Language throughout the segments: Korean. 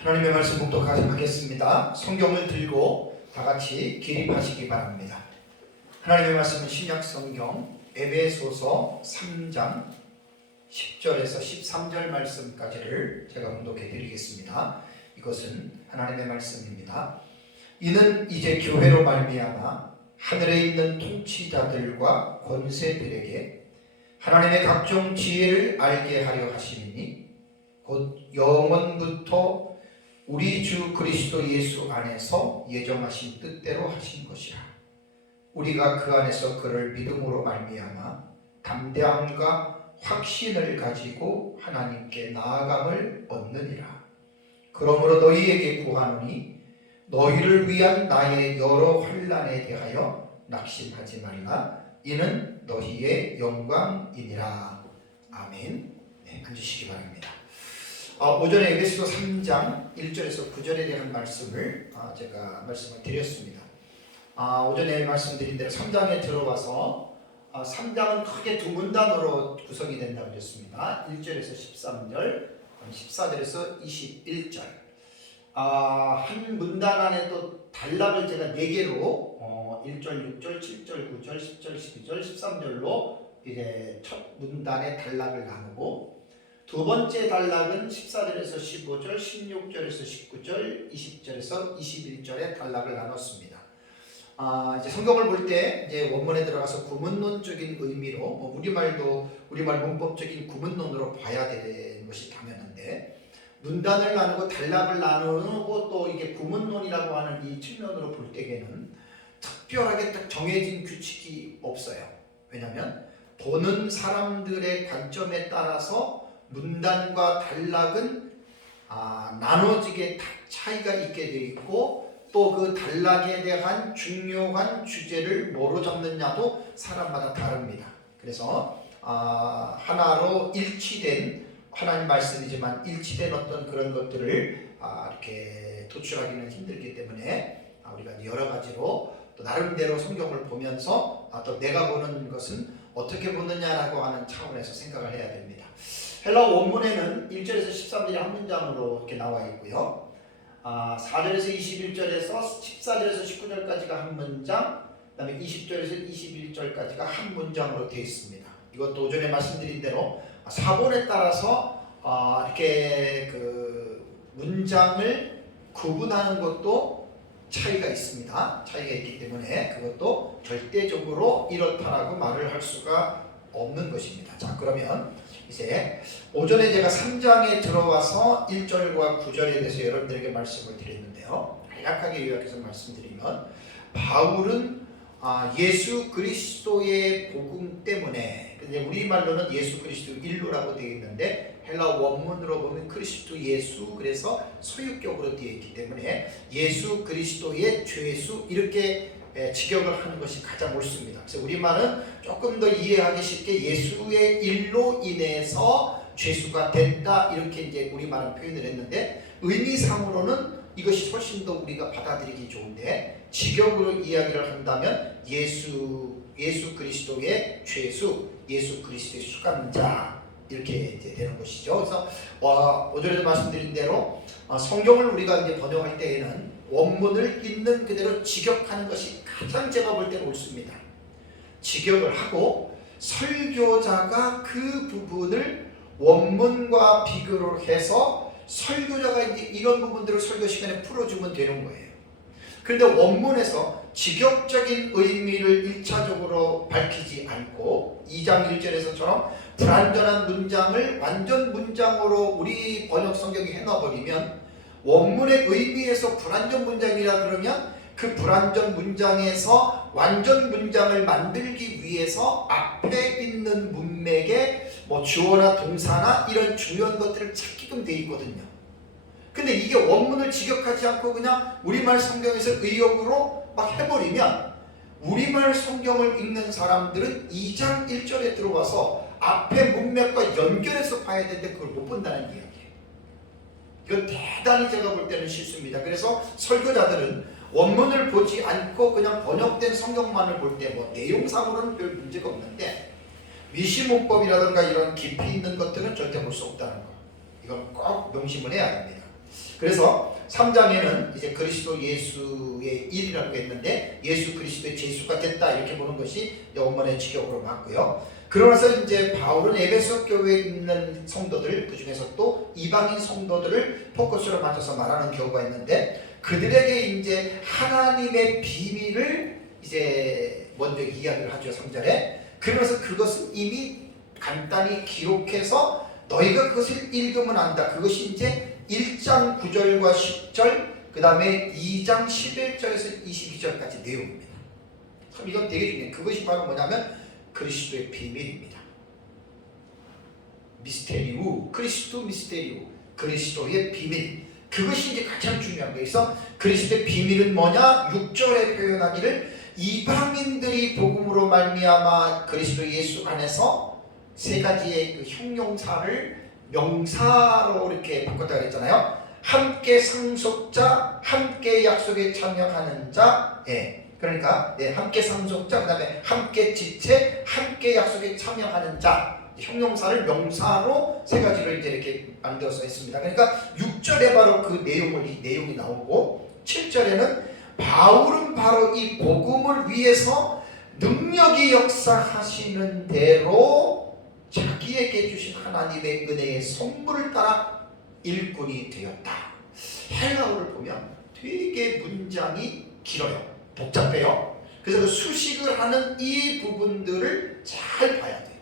하나님의 말씀 봉독하도록 하겠습니다. 성경을 들고 다 같이 기립하시기 바랍니다. 하나님의 말씀은 신약성경 에베소서 3장 10절에서 13절 말씀까지를 제가 봉독해 드리겠습니다. 이것은 하나님의 말씀입니다. 이는 이제 교회로 말미암아 하늘에 있는 통치자들과 권세들에게 하나님의 각종 지혜를 알게 하려 하시니 곧 영원부터 우리 주 그리스도 예수 안에서 예정하신 뜻대로 하신 것이라. 우리가 그 안에서 그를 믿음으로 말미암아 담대함과 확신을 가지고 하나님께 나아감을 얻느니라. 그러므로 너희에게 구하노니 너희를 위한 나의 여러 환난에 대하여 낙심하지 말라. 이는 너희의 영광이니라. 아멘. 네, 앉으시기 바랍니다. 오전에 에베소 3장 1절에서 9절에 대한 말씀을 제가 말씀을 드렸습니다. 오전에 말씀드린 대로 3장에 들어와서 3장은 크게 두 문단으로 구성이 된다고 그랬습니다. 1절에서 13절, 14절에서 21절. 한 문단 안에 또 단락을 제가 4개로 1절, 6절, 7절, 9절, 10절, 12절, 13절로 이제 첫 문단의 단락을 나누고 두 번째 단락은 14절에서 15절, 16절에서 19절, 20절에서 21절의 단락을 나눴습니다. 이제 성경을 볼 때 이제 원문에 들어가서 구문론적인 의미로 우리말 문법적인 구문론으로 봐야 되는 것이 당연한데 문단을 나누고 단락을 나누고 또 이게 구문론이라고 하는 이 측면으로 볼 때에는 특별하게 딱 정해진 규칙이 없어요. 왜냐하면 보는 사람들의 관점에 따라서 문단과 단락은 나눠지게 차이가 있게 되어 있고 또 그 단락에 대한 중요한 주제를 뭐로 잡느냐도 사람마다 다릅니다. 그래서 하나로 일치된 하나님 말씀이지만 일치된 어떤 그런 것들을 이렇게 도출하기는 힘들기 때문에 우리가 여러 가지로 또 나름대로 성경을 보면서 또 내가 보는 것은 어떻게 보느냐라고 하는 차원에서 생각을 해야 됩니다. 헬라어 원문에는 1절에서 13절이 한 문장으로 이렇게 나와 있고요. 4절에서 21절에서 14절에서 19절까지가 한 문장, 그 다음에 20절에서 21절까지가 한 문장으로 되어 있습니다. 이것도 오전에 말씀드린 대로 사본에 따라서 이렇게 그 문장을 구분하는 것도 차이가 있습니다. 차이가 있기 때문에 그것도 절대적으로 이렇다라고 말을 할 수가 없는 것입니다. 자, 그러면 이제 오전에 제가 3장에 들어와서 1절과 9절에 대해서 여러분들에게 말씀을 드렸는데요. 간략하게 요약해서 말씀드리면 바울은 예수 그리스도의 복음 때문에 우리말로는 예수 그리스도 일로라고 되어 있는데 헬라 원문으로 보면 그리스도 예수 그래서 소유격으로 되어 있기 때문에 예수 그리스도의 죄수 이렇게 직역을 하는 것이 가장 옳습니다. 그래서 우리말은 조금 더 이해하기 쉽게 예수의 일로 인해서 죄수가 됐다 이렇게 이제 우리말은 표현을 했는데 의미상으로는 이것이 훨씬 더 우리가 받아들이기 좋은데 직역으로 이야기를 한다면 예수 그리스도의 죄수, 예수 그리스도의 수감자 이렇게 이제 되는 것이죠. 그래서 오전에도 말씀드린 대로 성경을 우리가 이제 번역할 때에는 원문을 있는 그대로 직역하는 것이 가장 제가 볼 때는 옳습니다. 직역을 하고 설교자가 그 부분을 원문과 비교를 해서 설교자가 이제 이런 부분들을 설교 시간에 풀어주면 되는 거예요. 그런데 원문에서 직역적인 의미를 1차적으로 밝히지 않고 2장 1절에서처럼 불완전한 문장을 완전 문장으로 우리 번역 성경이 해놔버리면 원문의 의미에서 불완전 문장이라 그러면 그 불완전 문장에서 완전 문장을 만들기 위해서 앞에 있는 문맥에 주어나 동사나 이런 중요한 것들을 찾기끔 돼 있거든요. 근데 이게 원문을 직역하지 않고 그냥 우리말 성경에서 의역으로 막 해버리면 우리말 성경을 읽는 사람들은 2장 1절에 들어와서 앞에 문맥과 연결해서 봐야 되는데 그걸 못 본다는 이야기예요. 이건 대단히 제가 볼 때는 실수입니다. 그래서 설교자들은 원문을 보지 않고 그냥 번역된 성경만을 볼 때 내용상으로는 별 문제가 없는데 미시문법이라든가 이런 깊이 있는 것들은 절대 볼 수 없다는 거. 이건 꼭 명심을 해야 됩니다. 그래서 3장에는 이제 그리스도 예수의 일이라고 했는데 예수 그리스도의 제수가 됐다 이렇게 보는 것이 원문의 직역으로 맞고요. 그러면서 이제 바울은 에베소 교회에 있는 성도들, 그 중에서 또 이방인 성도들을 포커스로 맞춰서 말하는 경우가 있는데 그들에게 이제 하나님의 비밀을 이제 먼저 이야기를 하죠. 3절에. 그러면서 그것은 이미 간단히 기록해서 너희가 그것을 읽으면 안다. 그것이 이제 1장 9절과 10절, 그 다음에 2장 11절에서 22절까지 내용입니다. 그럼 이건 되게 중요해요. 그것이 바로 뭐냐면 그리스도의 비밀입니다. 미스테리우, 그리스도 미스테리우, 그리스도의 비밀. 그것이 이제 가장 중요한 거예요. 그래서 그리스도의 비밀은 뭐냐? 6절에 표현하기를 이방인들이 복음으로 말미암아 그리스도 예수 안에서 세 가지의 그 형용사를 명사로 이렇게 바꿨다 그랬잖아요. 함께 상속자, 함께 약속에 참여하는 자, 그러니까 함께 상속자, 그 다음에 함께 지체, 함께 약속에 참여하는 자, 형용사를 명사로 세 가지로 이제 이렇게 만들어서 했습니다. 그러니까 6절에 바로 그 내용이 나오고 7절에는 바울은 바로 이 복음을 위해서 능력이 역사하시는 대로 자기에게 주신 하나님의 은혜의 선물을 따라 일꾼이 되었다. 헬라어를 보면 되게 문장이 길어요. 복잡해요. 그래서 그 수식을 하는 이 부분들을 잘 봐야 돼요.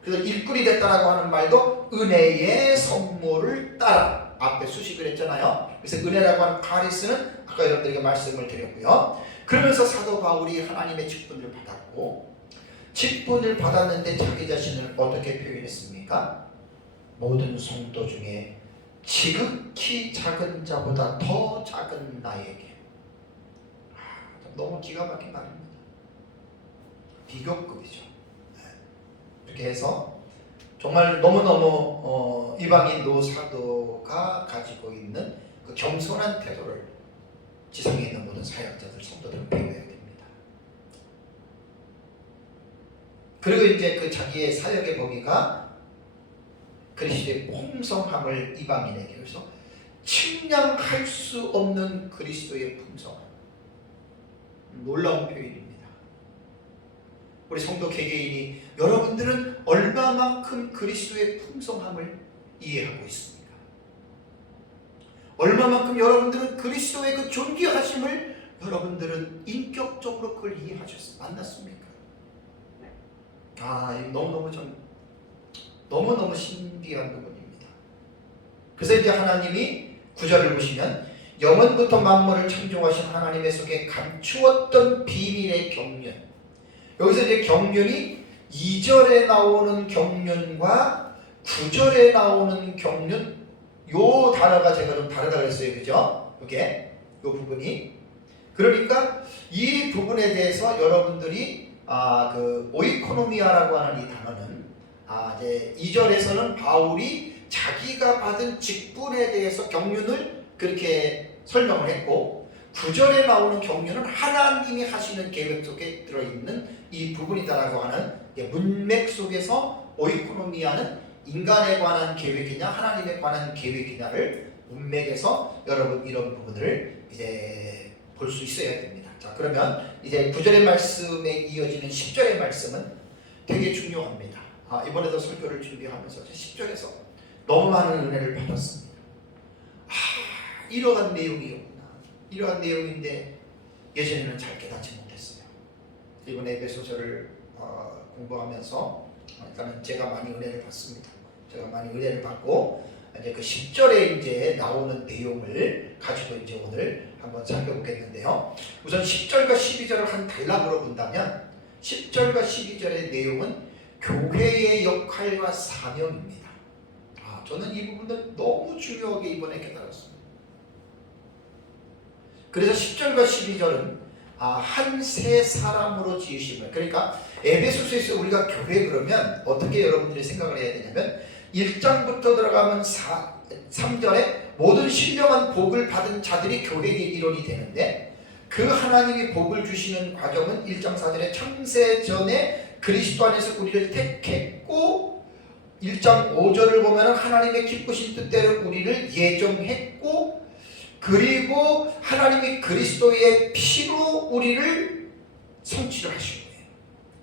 그래서 일꾼이 됐다라고 하는 말도 은혜의 선물을 따라 앞에 수식을 했잖아요. 그래서 은혜라고 하는 카리스는 아까 여러분들에게 말씀을 드렸고요. 그러면서 사도 바울이 하나님의 직분을 받았고 직분을 받았는데 자기 자신을 어떻게 표현했습니까? 모든 성도 중에 지극히 작은 자보다 더 작은 나에게. 너무 기가 막힌 말입니다. 비교급이죠. 이렇게 해서 정말 너무너무 이방인 노사도가 가지고 있는 그 겸손한 태도를 지상에 있는 모든 사역자들, 성도들은 배워야 됩니다. 그리고 이제 그 자기의 사역의 범위가 그리스도의 풍성함을 이방인에게, 그래서 측량할 수 없는 그리스도의 풍성함. 놀라운 표현입니다. 우리 성도 개개인이 여러분들은 얼마만큼 그리스도의 풍성함을 이해하고 있습니까? 얼마만큼 여러분들은 그리스도의 그 존귀하심을 여러분들은 인격적으로 그걸 만났습니까? 너무너무 신비한 부분입니다. 그래서 이제 하나님이 9절을 보시면 영원부터 만물을 창조하신 하나님의 속에 감추었던 비밀의 경륜. 여기서 이제 경륜이 2절에 나오는 경륜과 9절에 나오는 경륜, 요 단어가 제가 좀 다르다 그랬어요. 그죠? 이게 요 부분이. 그러니까 이 부분에 대해서 여러분들이 그 오이코노미아라고 하는 이 단어는 이제 2절에서는 바울이 자기가 받은 직분에 대해서 경륜을 그렇게 설명을 했고 9절에 나오는 경륜은 하나님이 하시는 계획 속에 들어있는 이 부분이다라고 하는 문맥 속에서 오이코노미아는 인간에 관한 계획이냐 하나님에 관한 계획이냐를 문맥에서 여러분 이런 부분을 이제 볼 수 있어야 됩니다. 자, 그러면 이제 9절의 말씀에 이어지는 10절의 말씀은 되게 중요합니다. 이번에도 설교를 준비하면서 10절에서 너무 많은 은혜를 받았습니다. 이러한 내용이었구나. 이러한 내용인데 예전에는 잘 깨닫지 못했어요. 이번 에베소서를 공부하면서 일단은 제가 많이 은혜를 받습니다. 제가 많이 은혜를 받고 이제 그 10절에 이제 나오는 내용을 가지고 이제 오늘 한번 살펴보겠는데요. 우선 10절과 12절을 한 단락으로 본다면 10절과 12절의 내용은 교회의 역할과 사명입니다. 저는 이 부분을 너무 중요하게 이번에 깨달았습니다. 그래서 10절과 12절은 한 세 사람으로 지으심을, 그러니까 에베소서에서 우리가 교회 그러면 어떻게 여러분들이 생각을 해야 되냐면 1장부터 들어가면 3절에 모든 신령한 복을 받은 자들이 교회의 일원이 되는데 그 하나님이 복을 주시는 과정은 1장 4절에 창세 전에 그리스도 안에서 우리를 택했고 1장 5절을 보면 하나님의 기쁘신 뜻대로 우리를 예정했고 그리고 하나님이 그리스도의 피로 우리를 성취를 하시는 거예요.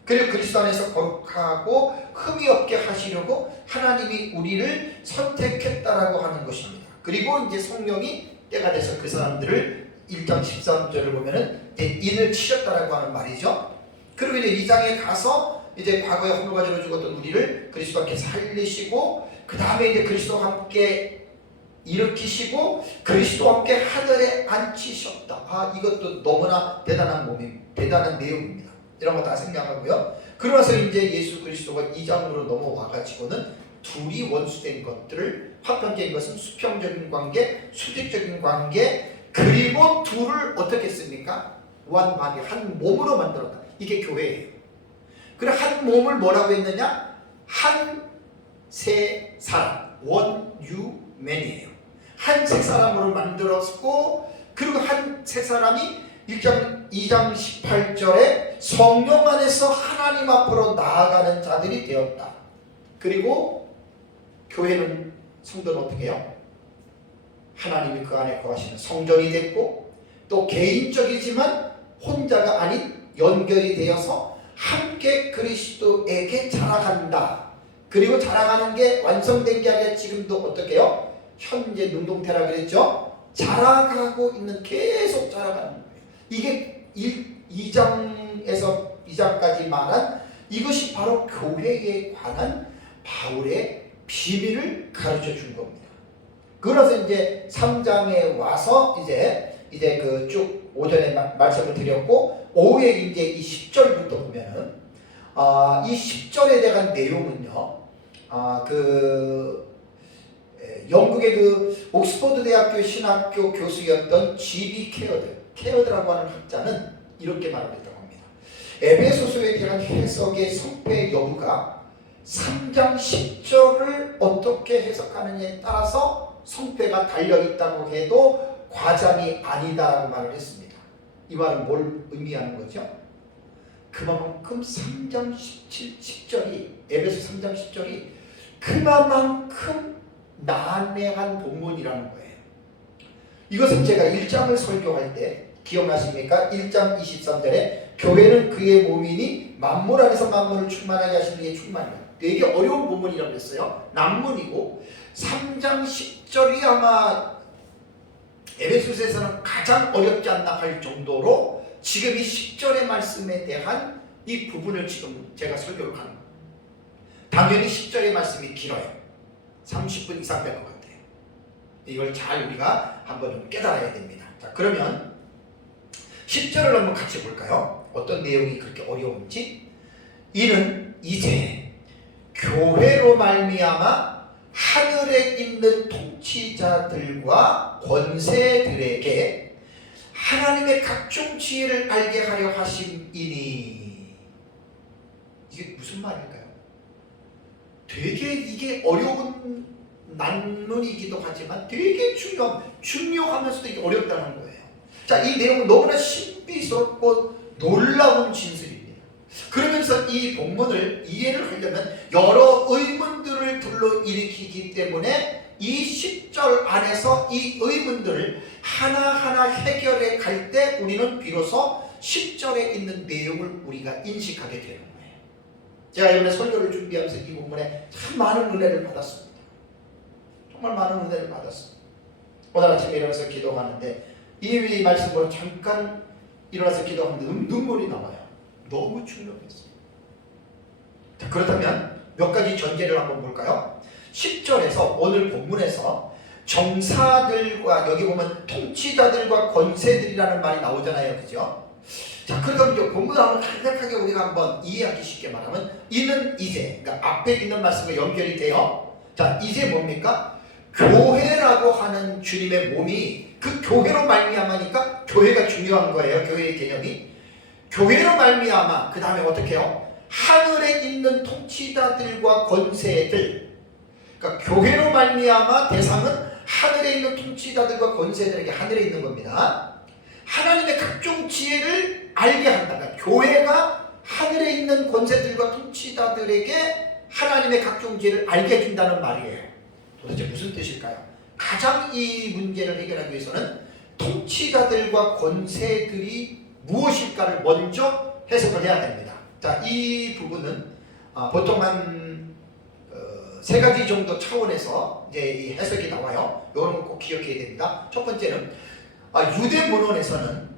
그리고 그리스도 안에서 거룩하고 흠이 없게 하시려고 하나님이 우리를 선택했다라고 하는 것입니다. 그리고 이제 성령이 때가 돼서 그 사람들을 1장 13절을 보면은 인을 치렀다라고 하는 말이죠. 그리고 이제 2장에 가서 이제 과거에 헌금가지로 죽었던 우리를 그리스도와 함께 살리시고, 그 다음에 이제 그리스도와 함께 일으키시고 그리스도와 함께 하늘에 앉히셨다. 이것도 너무나 대단한 내용입니다. 이런 거 다 생각하고요. 그러면서 이제 예수 그리스도가 2장으로 넘어와 가지고는 둘이 원수된 것들을, 화평적인 것은 수평적인 관계, 수직적인 관계, 그리고 둘을 어떻게 했습니까? one body, 한 몸으로 만들었다. 이게 교회예요. 그리고 한 몸을 뭐라고 했느냐? 한 세 사람, one you man이에요. 한 세 사람으로 만들었고, 그리고 한 세 사람이 2장 18절에 성령 안에서 하나님 앞으로 나아가는 자들이 되었다. 그리고 교회는, 성도는 어떻게 해요? 하나님이 그 안에 거하시는 성전이 됐고, 또 개인적이지만 혼자가 아닌 연결이 되어서 함께 그리스도에게 자라간다. 그리고 자라가는 게 완성된 게 아니라 지금도 어떻게 해요? 현재 능동태라 그랬죠? 자라가고 있는, 계속 자라가는 거예요. 이게 2장까지 말한 이것이 바로 교회에 관한 바울의 비밀을 가르쳐 준 겁니다. 그래서 이제 3장에 와서 이제 그 쭉 오전에 말씀을 드렸고, 오후에 이제 이 10절부터 보면은 이 10절에 대한 내용은요, 영국의 그 옥스퍼드 대학교 신학교 교수였던 G.B. 케어드라고 하는 학자는 이렇게 말을 했다고 합니다. 에베소서에 대한 해석의 성패 여부가 3장 10절을 어떻게 해석하느냐에 따라서 성패가 달려있다고 해도 과장이 아니다라고 말을 했습니다. 이 말은 뭘 의미하는 거죠? 그만큼 3장 10절이, 에베소 3장 10절이 그만큼 난해한 본문이라는 거예요. 이것은 제가 1장을 설교할 때 기억나십니까? 1장 23절에 교회는 그의 몸이니 만물 안에서 만물을 충만하게 하시는 이의 충만이다. 되게 어려운 본문이라고 했어요. 난문이고 3장 10절이 아마 에베소서에서는 가장 어렵지 않나 할 정도로 지금 이 10절의 말씀에 대한 이 부분을 지금 제가 설교를 하는 거예요. 당연히 10절의 말씀이 길어요. 30분 이상 될 것 같아요. 이걸 잘 우리가 한번 좀 깨달아야 됩니다. 자, 그러면 10절을 한번 같이 볼까요? 어떤 내용이 그렇게 어려운지. 이는 이제 교회로 말미암아 하늘에 있는 통치자들과 권세들에게 하나님의 각종 지혜를 알게 하려 하심이니. 이게 무슨 말일까요? 되게 이게 어려운 난문이기도 하지만 되게 중요하면서도 이게 어렵다는 거예요. 자, 이 내용은 너무나 신비스럽고 놀라운 진술입니다. 그러면서 이 본문을 이해를 하려면 여러 의문들을 불러일으키기 때문에 이 10절 안에서 이 의문들을 하나하나 해결해 갈 때 우리는 비로소 10절에 있는 내용을 우리가 인식하게 되는 거예요. 제가 이번에 설교를 준비하면서 이 부분에 참 많은 은혜를 받았습니다. 정말 많은 은혜를 받았습니다. 오늘 아침에 일어나서 기도하는데 이 말씀으로 잠깐 일어나서 기도하는데 눈물이 나와요. 너무 충격했어요. 자, 그렇다면 몇 가지 전제를 한번 볼까요? 10절에서 오늘 본문에서 정사들과, 여기 보면 통치자들과 권세들이라는 말이 나오잖아요. 그죠? 자, 그러면 이제 본문을 한번 간략하게 우리가 한번 이해하기 쉽게 말하면 이는 이제, 그러니까 앞에 있는 말씀과 연결이 돼요. 자, 이제 뭡니까? 교회라고 하는 주님의 몸이 그 교회로 말미암아니까 교회가 중요한 거예요. 교회의 개념이. 교회로 말미암아 그 다음에 어떻게 해요? 하늘에 있는 통치자들과 권세들. 그러니까 교회로 말미암아 대상은 하늘에 있는 통치자들과 권세들에게, 하늘에 있는 겁니다. 하나님의 각종 지혜를 알게 한다. 그러니까 교회가 하늘에 있는 권세들과 통치자들에게 하나님의 각종 지혜를 알게 해준다는 말이에요. 도대체 무슨 뜻일까요? 가장 이 문제를 해결하기 위해서는 통치자들과 권세들이 무엇일까를 먼저 해석을 해야 됩니다. 자, 이 부분은 보통 한 세 가지 정도 차원에서 이제 이 해석이 나와요. 이런 거 꼭 기억해야 됩니다. 첫 번째는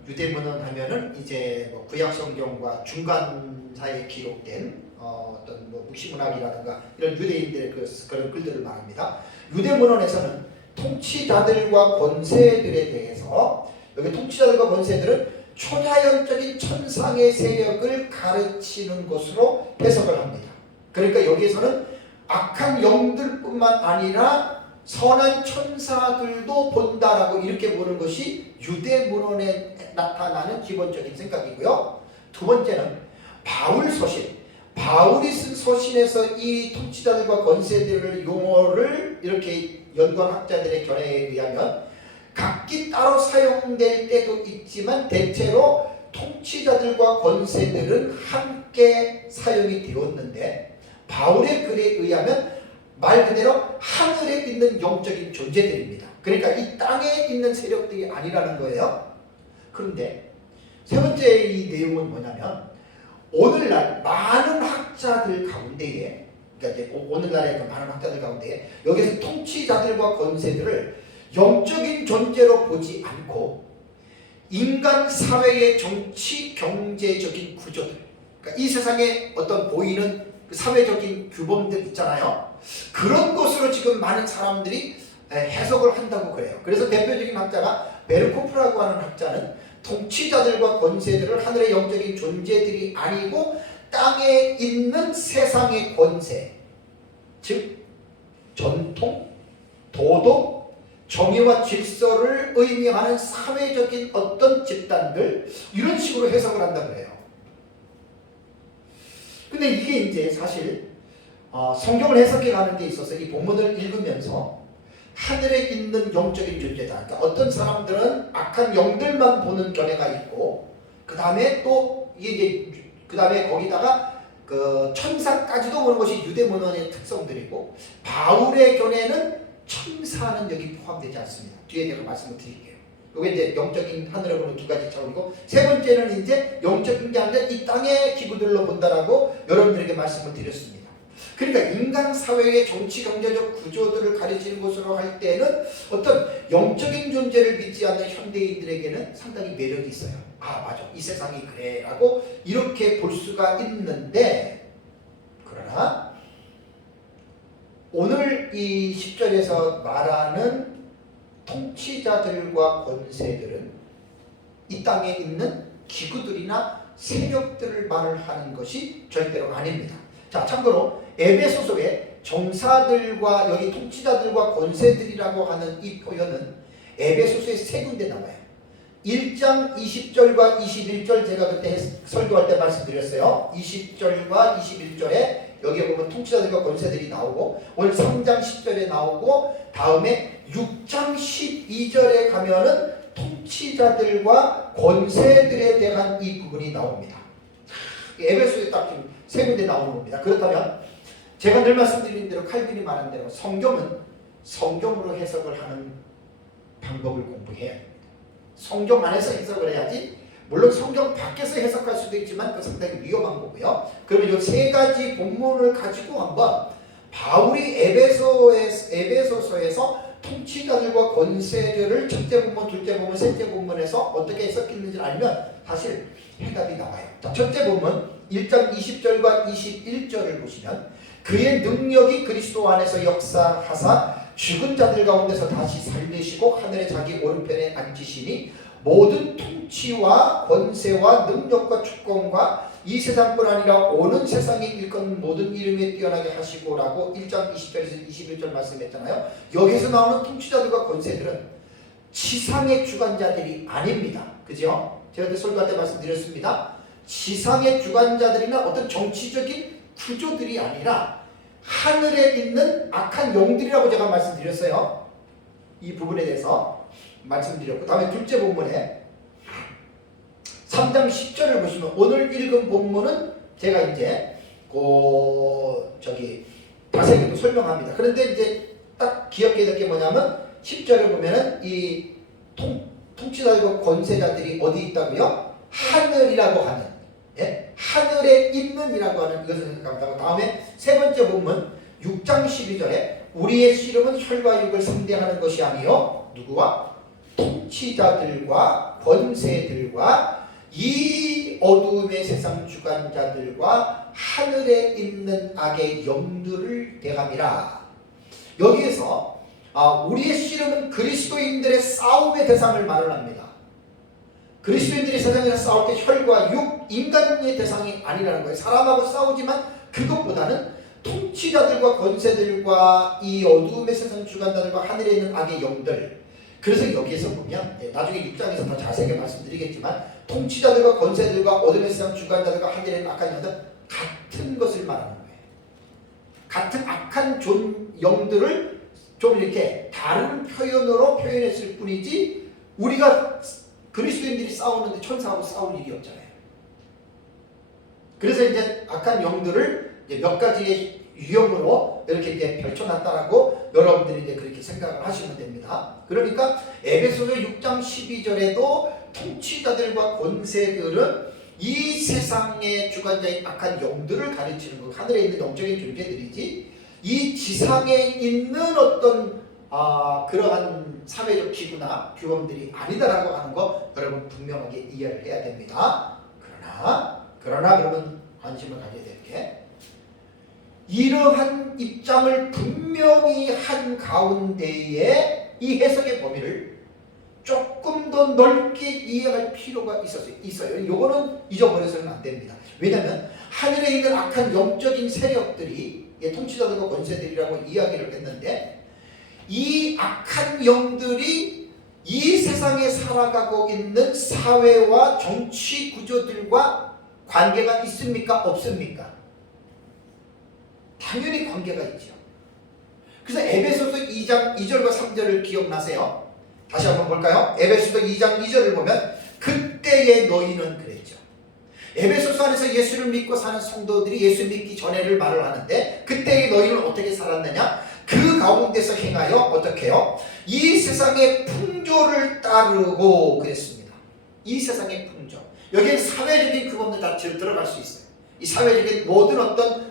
유대문헌 하면은 이제 뭐 구약성경과 중간 사이에 기록된 어떤 뭐 묵시문학이라든가 이런 유대인들의 그런 글들을 말합니다. 유대문헌에서는 통치자들과 권세들에 대해서, 여기 통치자들과 권세들은 초자연적인 천상의 세력을 가르치는 것으로 해석을 합니다. 그러니까 여기에서는 악한 영들뿐만 아니라 선한 천사들도 본다라고 이렇게 보는 것이 유대문헌에 나타나는 기본적인 생각이고요. 두 번째는 바울이 쓴 서신에서 이 통치자들과 권세들을 용어를 이렇게 연구한 학자들의 견해에 의하면 각기 따로 사용될 때도 있지만 대체로 통치자들과 권세들은 함께 사용이 되었는데, 바울의 글에 의하면 말 그대로 하늘에 있는 영적인 존재들입니다. 그러니까 이 땅에 있는 세력들이 아니라는 거예요. 그런데 세 번째 이 내용은 뭐냐면, 오늘날 많은 학자들 가운데에, 그러니까 이제 오늘날의 그 많은 학자들 가운데에 여기서 통치자들과 권세들을 영적인 존재로 보지 않고 인간 사회의 정치 경제적인 구조들, 그러니까 이 세상에 어떤 보이는 그 사회적인 규범들 있잖아요. 그런 것으로 지금 많은 사람들이 해석을 한다고 그래요. 그래서 대표적인 학자가 베르코프라고 하는 학자는 통치자들과 권세들을 하늘의 영적인 존재들이 아니고 땅에 있는 세상의 권세, 즉 전통, 도덕, 정의와 질서를 의미하는 사회적인 어떤 집단들, 이런 식으로 해석을 한다 그래요. 근데 이게 이제 사실 성경을 해석해 가는 데 있어서 이 본문을 읽으면서 하늘에 있는 영적인 존재다, 그러니까 어떤 사람들은 악한 영들만 보는 견해가 있고, 그 다음에 또 이게 그 다음에 거기다가 그 천사까지도 보는 것이 유대문헌의 특성들이고, 바울의 견해는 천사는 여기 포함되지 않습니다. 뒤에 제가 말씀을 드릴게요. 이게 이제 영적인 하늘을 보는 두 가지 차원이고, 세 번째는 이제 영적인 게 아니라 이 땅의 기구들로 본다라고 여러분들에게 말씀을 드렸습니다. 그러니까 인간 사회의 정치 경제적 구조들을 가르치는 것으로 할 때는 어떤 영적인 존재를 믿지 않는 현대인들에게는 상당히 매력이 있어요. 아, 맞아, 이 세상이 그래 라고 이렇게 볼 수가 있는데, 그러나 오늘 이 10절에서 말하는 통치자들과 권세들은 이 땅에 있는 기구들이나 세력들을 말을 하는 것이 절대로 아닙니다. 자, 참고로 에베소서에 정사들과 여기 통치자들과 권세들이라고 하는 이 표현은 에베소서에 세 군데 나와요. 1장 20절과 21절 제가 그때 설교할 때 말씀드렸어요. 20절과 21절에 여기에 보면 통치자들과 권세들이 나오고, 오늘 3장 10절에 나오고, 다음에 6장 12절에 가면은 통치자들과 권세들에 대한 이 부분이 나옵니다. 에베소에 딱 지금 세 군데 나오는 겁니다. 그렇다면 제가 늘 말씀드린 대로, 칼빈이 말한 대로 성경은 성경으로 해석을 하는 방법을 공부해야 됩니다. 성경 안에서 해석을 해야지, 물론 성경 밖에서 해석할 수도 있지만 그 상당히 위험한 거고요. 그러면 이 세 가지 본문을 가지고 한번 바울이 에베소서에서 통치자들과 권세들을 첫째 본문, 둘째 본문, 셋째 본문에서 어떻게 해석했는지를 알면 사실 해답이 나와요. 자, 첫째 본문 1장 20절과 21절을 보시면, 그의 능력이 그리스도 안에서 역사하사 죽은 자들 가운데서 다시 살리시고 하늘에 자기 오른편에 앉히시니 모든 통치와 권세와 능력과 주권과 이 세상뿐 아니라 오는 세상에 일컫는 모든 이름에 뛰어나게 하시고라고 1장 20절에서 21절 말씀했잖아요. 여기서 나오는 통치자들과 권세들은 지상의 주관자들이 아닙니다. 그죠? 제가 그때 설교할 때 말씀드렸습니다. 지상의 주관자들이나 어떤 정치적인 구조들이 아니라 하늘에 있는 악한 영들이라고 제가 말씀드렸어요. 이 부분에 대해서 말씀드렸고, 다음에 둘째 본문에 3장 10절을 보시면, 오늘 읽은 본문은 제가 이제 자세히 또 설명합니다. 그런데 이제 딱 기억해야 될 게 뭐냐면 10절을 보면은 이 통치자들과 권세자들이 어디 있다고요? 하늘이라고 하는, 예? 하늘에 있는이라고 하는 이것을 생각합니다. 다음에 세 번째 본문 6장 12절에 우리의 씨름은 혈과 육을 상대하는 것이 아니요 누구와? 통치자들과 권세들과 이 어두움의 세상 주관자들과 하늘에 있는 악의 영들을 대함이라. 여기에서 우리의 씨름은 그리스도인들의 싸움의 대상을 말을 합니다. 그리스도인들이 세상에서 싸울 때 혈과 육, 인간의 대상이 아니라는 거예요. 사람하고 싸우지만 그것보다는 통치자들과 권세들과 이 어두움의 세상 주관자들과 하늘에 있는 악의 영들. 그래서 여기에서 보면 나중에 6장에서 더 자세하게 말씀드리겠지만 통치자들과 권세들과 어둠의 세상 주관자들과 하늘에 있는 악한 영들 같은 것을 말하는 거예요. 같은 악한 영들을 좀 이렇게 다른 표현으로 표현했을 뿐이지 우리가 그리스도인들이 싸우는데 천사하고 싸울 일이 없잖아요. 그래서 이제 악한 영들을 이제 몇 가지의 유형으로 이렇게 이제 펼쳐놨다라고 여러분들이 이제 그렇게 생각을 하시면 됩니다. 그러니까 에베소서 6장 12절에도 통치자들과 권세들은 이 세상의 주관자인 악한 영들을 가르치는 거, 하늘에 있는 영적인 존재들이지 이 지상에 있는 어떤 그러한 사회적 기구나 규범들이 아니다라고 하는 거 여러분 분명하게 이해를 해야 됩니다. 그러나 여러분 관심을 가져야 될 게 이러한 입장을 분명히 한 가운데에 이 해석의 범위를 조금 더 넓게 이해할 필요가 있어요. 이거는 잊어버려서는 안 됩니다. 왜냐하면 하늘에 있는 악한 영적인 세력들이 통치자들과 권세들이라고 이야기를 했는데 이 악한 영들이 이 세상에 살아가고 있는 사회와 정치 구조들과 관계가 있습니까? 없습니까? 당연히 관계가 있죠. 그래서 에베소서 2장 2절과 3절을 기억나세요? 다시 한번 볼까요? 에베소서 2장 2절을 보면 그때의 너희는 그랬죠. 에베소서 안에서 예수를 믿고 사는 성도들이 예수 믿기 전에를 말을 하는데 그때의 너희는 어떻게 살았느냐? 그 가운데서 행하여 어떻게 해요? 이 세상의 풍조를 따르고 그랬습니다. 이 세상의 풍조. 여기에 사회적인 규범들 다 들어갈 수 있어요. 이 사회적인 모든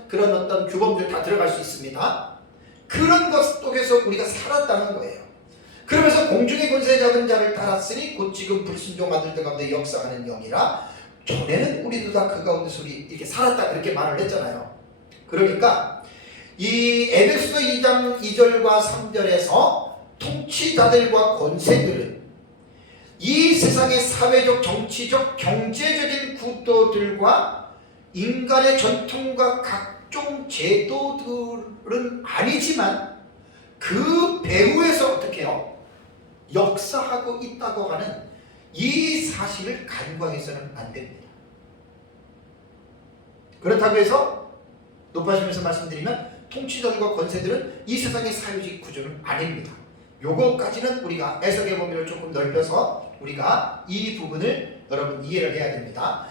그런 어떤 규범들 다 들어갈 수 있습니다. 그런 것 속에서 우리가 살았다는 거예요. 그러면서 공중의 권세 잡은 자를 따랐으니 곧 지금 불순종 아들들 가운데 역사하는 영이라. 전에는 우리도 다 그 가운데서 이렇게 살았다 그렇게 말을 했잖아요. 그러니까 이 에베소서 2장 2절과 3절에서 통치자들과 권세들은 이 세상의 사회적, 정치적, 경제적인 구도들과 인간의 전통과 각종 제도들은 아니지만 그 배후에서 어떻게 해요? 역사하고 있다고 하는 이 사실을 간과해서는 안 됩니다. 그렇다고 해서 높아지면서 말씀드리면 통치자들과 권세들은 이 세상의 사회적 구조는 아닙니다. 요거까지는 우리가 해석의 범위를 조금 넓혀서 우리가 이 부분을 여러분 이해를 해야 됩니다.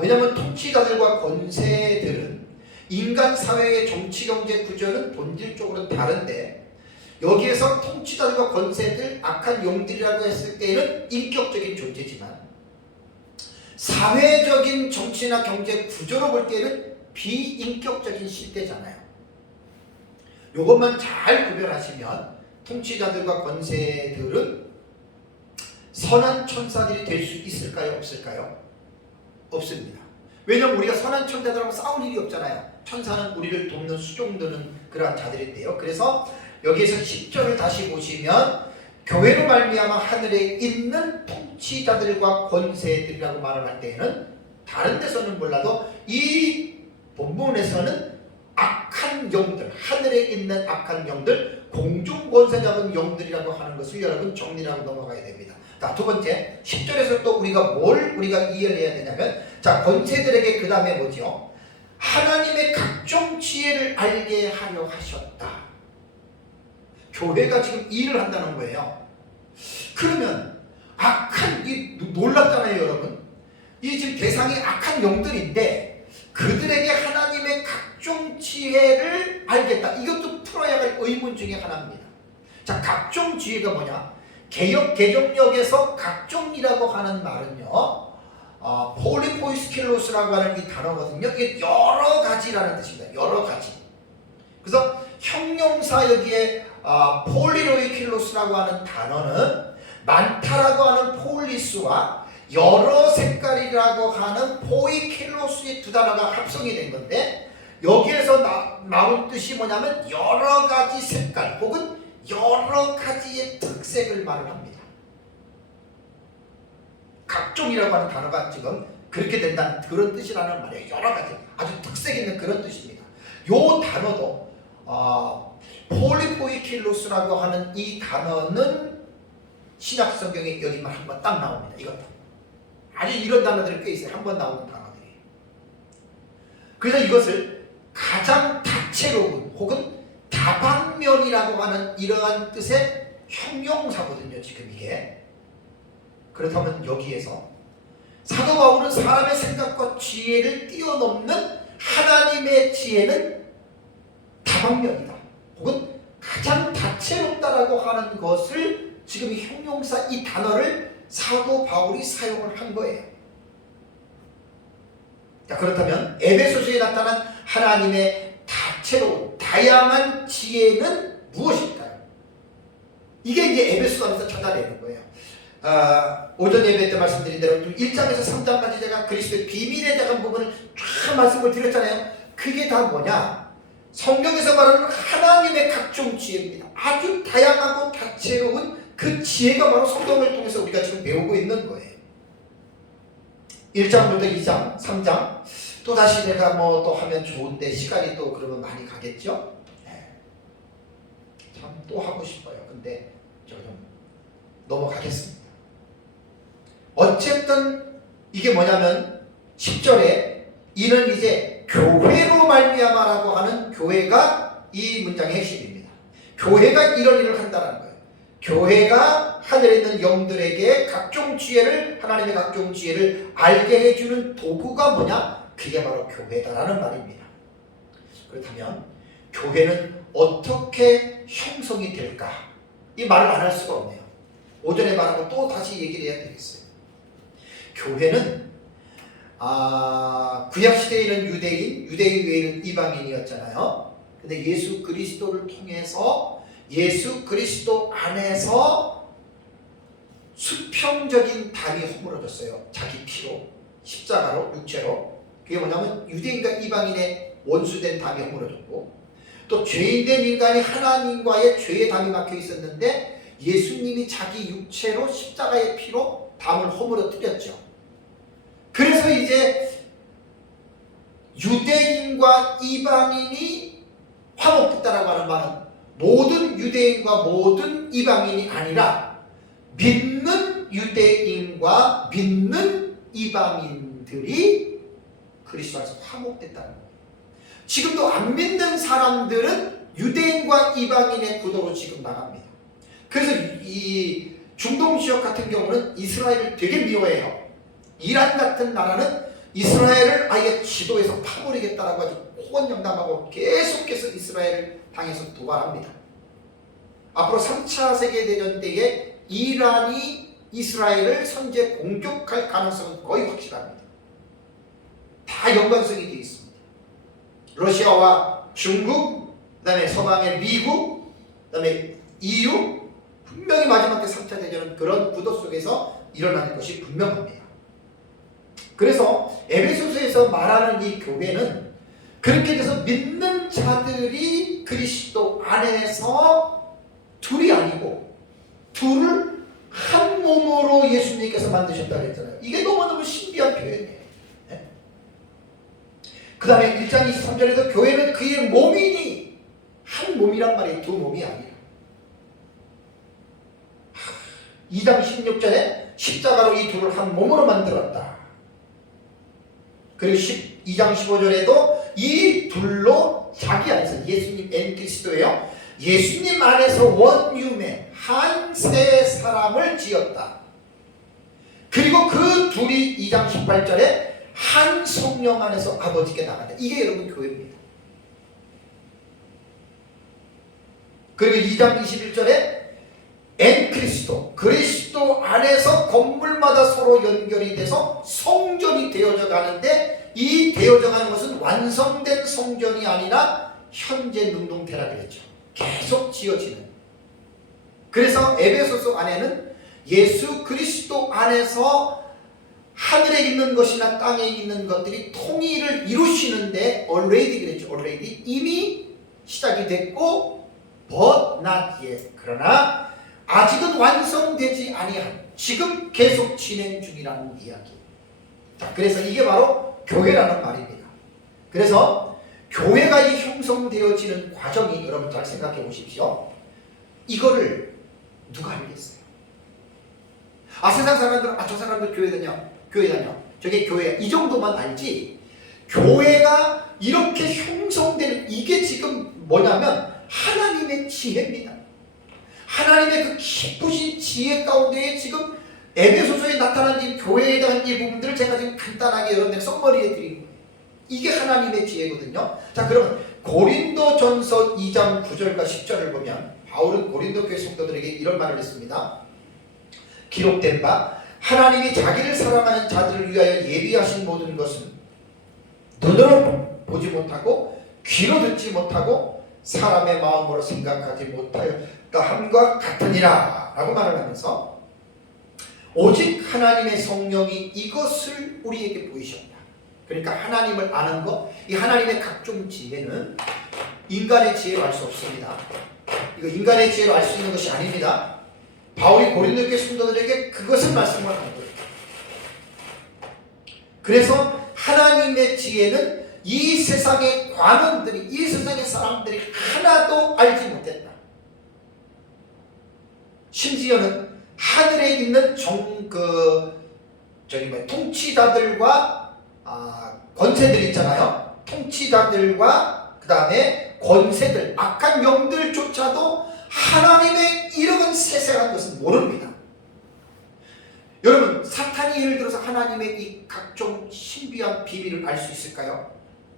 왜냐하면 통치자들과 권세들은 인간 사회의 정치 경제 구조는 본질적으로는 다른데 여기에서 통치자들과 권세들, 악한 영들이라고 했을 때에는 인격적인 존재지만 사회적인 정치나 경제 구조로 볼 때는 비인격적인 실대잖아요. 이것만 잘 구별하시면 통치자들과 권세들은 선한 천사들이 될 수 있을까요? 없을까요? 없습니다. 왜냐하면 우리가 선한 천사들하고 싸울 일이 없잖아요. 천사는 우리를 돕는 수종드는 그러한 자들인데요. 그래서 여기에서 10절을 다시 보시면 교회로 말미암아 하늘에 있는 통치자들과 권세들이라고 말을 할 때에는 다른 데서는 몰라도 이 본문에서는 악한 영들, 하늘에 있는 악한 영들, 공중 권세 잡은 영들이라고 하는 것을 여러분 정리하고 넘어가야 됩니다. 자, 두 번째 10절에서 또 우리가 이해를 해야 되냐면 자, 권세들에게 그 다음에 뭐죠? 하나님의 각종 지혜를 알게 하려 하셨다. 교회가 지금 이 일을 한다는 거예요. 그러면 놀랍잖아요, 여러분. 이 지금 대상이 악한 영들인데 그들에게 하나님의 각종 지혜를 알겠다. 이것도 풀어야 할 의문 중에 하나입니다. 자, 각종 지혜가 뭐냐? 개역 개정역에서 각종이라고 하는 말은요, 폴리포이스킬로스라고 하는 이 단어거든요. 이게 여러 가지라는 뜻입니다. 여러 가지. 그래서 형용사 여기에 폴리로이킬로스라고 하는 단어는 많다라고 하는 폴리스와 여러 색깔이라고 하는 포이킬로스의 두 단어가 합성이 된 건데, 여기에서 나온 뜻이 뭐냐면 여러 가지 색깔 혹은 여러 가지의 특색을 말을 합니다. 각종이라고 하는 단어가 지금 그렇게 된다는 그런 뜻이라는 말이에요. 여러 가지 아주 특색 있는 그런 뜻입니다. 요 단어도 폴리포이킬로스라고 하는 이 단어는 신약 성경에 여기만 한번 딱 나옵니다. 이것도 아주 이런 단어들이 꽤 있어요. 한번 나오는 단어들이. 그래서 이것을 가장 다채로운 혹은 다방면이라고 하는 이러한 뜻의 형용사거든요. 지금 이게. 그렇다면 여기에서 사도 바울은 사람의 생각과 지혜를 뛰어넘는 하나님의 지혜는 다방면이다 혹은 가장 다채롭다라고 하는 것을 지금 이 형용사 이 단어를 사도 바울이 사용을 한 거예요. 자, 그렇다면 에베소서에 나타난 하나님의 다채로운 다양한 지혜는 무엇일까요? 이게 이제 에베소 안에서 찾아내는 거예요. 오전 예배 때 말씀드린 대로 1장에서 3장까지 제가 그리스도의 비밀에 대한 부분을 쫙 말씀을 드렸잖아요. 그게 다 뭐냐? 성경에서 말하는 하나님의 각종 지혜입니다. 아주 다양하고 다채로운 그 지혜가 바로 성경을 통해서 우리가 지금 배우고 있는 거예요. 1장부터 2장, 3장 또다시 내가 뭐 또 하면 좋은데 시간이 또 그러면 많이 가겠죠? 네. 참 또 하고 싶어요. 근데 저 좀 넘어가겠습니다. 어쨌든 이게 뭐냐면 10절에 이는 이제 교회로 말미암아라고 하는 교회가 이 문장의 핵심입니다. 교회가 이런 일을 한다는 거예요. 교회가 하늘에 있는 영들에게 각종 지혜를 하나님의 각종 지혜를 알게 해주는 도구가 뭐냐? 그게 바로 교회다라는 말입니다. 그렇다면 교회는 어떻게 형성이 될까? 이 말을 안 할 수가 없네요. 오전에 말한 거 또 다시 얘기를 해야 되겠어요. 교회는 구약시대에는 유대인 외에는 이방인이었잖아요. 근데 예수 그리스도를 통해서 예수 그리스도 안에서 수평적인 담이 허물어졌어요. 자기 피로 십자가로 육체로. 그게 뭐냐면 유대인과 이방인의 원수된 담이 허물어졌고, 또 죄인된 인간이 하나님과의 죄의 담이 막혀 있었는데 예수님이 자기 육체로 십자가의 피로 담을 허물어뜨렸죠. 그래서 이제 유대인과 이방인이 화목됐다라고 하는 말은 모든 유대인과 모든 이방인이 아니라 믿는 유대인과 믿는 이방인들이 그리스도 안에서 화목됐다는 거예요. 지금도 안 믿는 사람들은 유대인과 이방인의 구도로 지금 나갑니다. 그래서 이 중동 지역 같은 경우는 이스라엘을 되게 미워해요. 이란 같은 나라는 이스라엘을 아예 지도에서 파버리겠다라고 아주 호언영담하고 계속해서 이스라엘을 당해서 도발합니다. 앞으로 3차 세계대전 때에 이란이 이스라엘을 선제 공격할 가능성은 거의 확실합니다. 다 연관성이 되어 있습니다. 러시아와 중국, 그 다음에 서방의 미국, 그 다음에 EU, 분명히 마지막 때 3차 대전은 그런 구도 속에서 일어나는 것이 분명합니다. 그래서 에베소서에서 말하는 이 교회는 그렇게 돼서 믿는 자들이 그리스도 안에서 둘이 아니고 둘을 한 몸으로 예수님께서 만드셨다고 했잖아요. 이게 너무너무 신비한 표현이에요. 네? 그 다음에 1장 23절에도 교회는 그의 몸이니, 한 몸이란 말이 두 몸이 아니라, 2장 16절에 십자가로 이 둘을 한 몸으로 만들었다. 그리고 2장 15절에도 이 둘로 자기 안에서 예수님 그리스도예요. 예수님 안에서 원유매 한 세 사람을 지었다. 그리고 그 둘이 2장 18절에 한 성령 안에서 아버지께 나간다. 이게 여러분 교회입니다. 그리고 2장 21절에 엔 그리스도 안에서 건물마다 서로 연결이 돼서 성전이 되어져 가는데, 이 되어져 가는 것은 완성된 성전이 아니라 현재 능동태라 그랬죠. 계속 지어지는. 그래서 에베소서 안에는 예수 그리스도 안에서 하늘에 있는 것이나 땅에 있는 것들이 통일을 이루시는데 already 그랬죠. already 이미 시작이 됐고 but not yet, 그러나 아직은 완성되지 아니한, 지금 계속 진행 중이라는 이야기. 자, 그래서 이게 바로 교회라는 말입니다. 그래서 교회가 이 형성되어지는 과정이, 여러분 잘 생각해 보십시오. 이거를 누가 알겠어요? 세상 사람들은 저 사람들 교회 다녀 저게 교회야, 이 정도만 알지, 교회가 이렇게 형성되는 이게 지금 뭐냐면 하나님의 지혜입니다. 하나님의 그 깊으신 지혜 가운데에 지금 에베소서에 나타난 이 교회에 대한 이 부분들을 제가 지금 간단하게 여러분들 썸머리해 드린 거예요. 이게 하나님의 지혜거든요. 자, 그러면 고린도전서 2장 9절과 10절을 보면 바울은 고린도 교회 성도들에게 이런 말을 했습니다. 기록된 바 하나님이 자기를 사랑하는 자들을 위하여 예비하신 모든 것은 눈으로 보지 못하고 귀로 듣지 못하고 사람의 마음으로 생각하지 못하였다 함과 같으니라 라고 말을 하면서, 오직 하나님의 성령이 이것을 우리에게 보이셨다. 그러니까 하나님을 아는 것, 이 하나님의 각종 지혜는 인간의 지혜로 알 수 없습니다. 이거 인간의 지혜로 알 수 있는 것이 아닙니다. 바울이 고린도 교회 성도들에게 그것을 말씀을 하는 거예요. 그래서 하나님의 지혜는 이 세상의 관원들이, 이 세상의 사람들이 하나도 알지 못했다. 심지어는 하늘에 있는 통치자들과 권세들 있잖아요. 통치자들과 그 다음에 권세들, 악한 영들조차도 하나님의 이런 세세한 것은 모릅니다. 여러분, 사탄이 예를 들어서 하나님의 이 각종 신비한 비밀을 알 수 있을까요?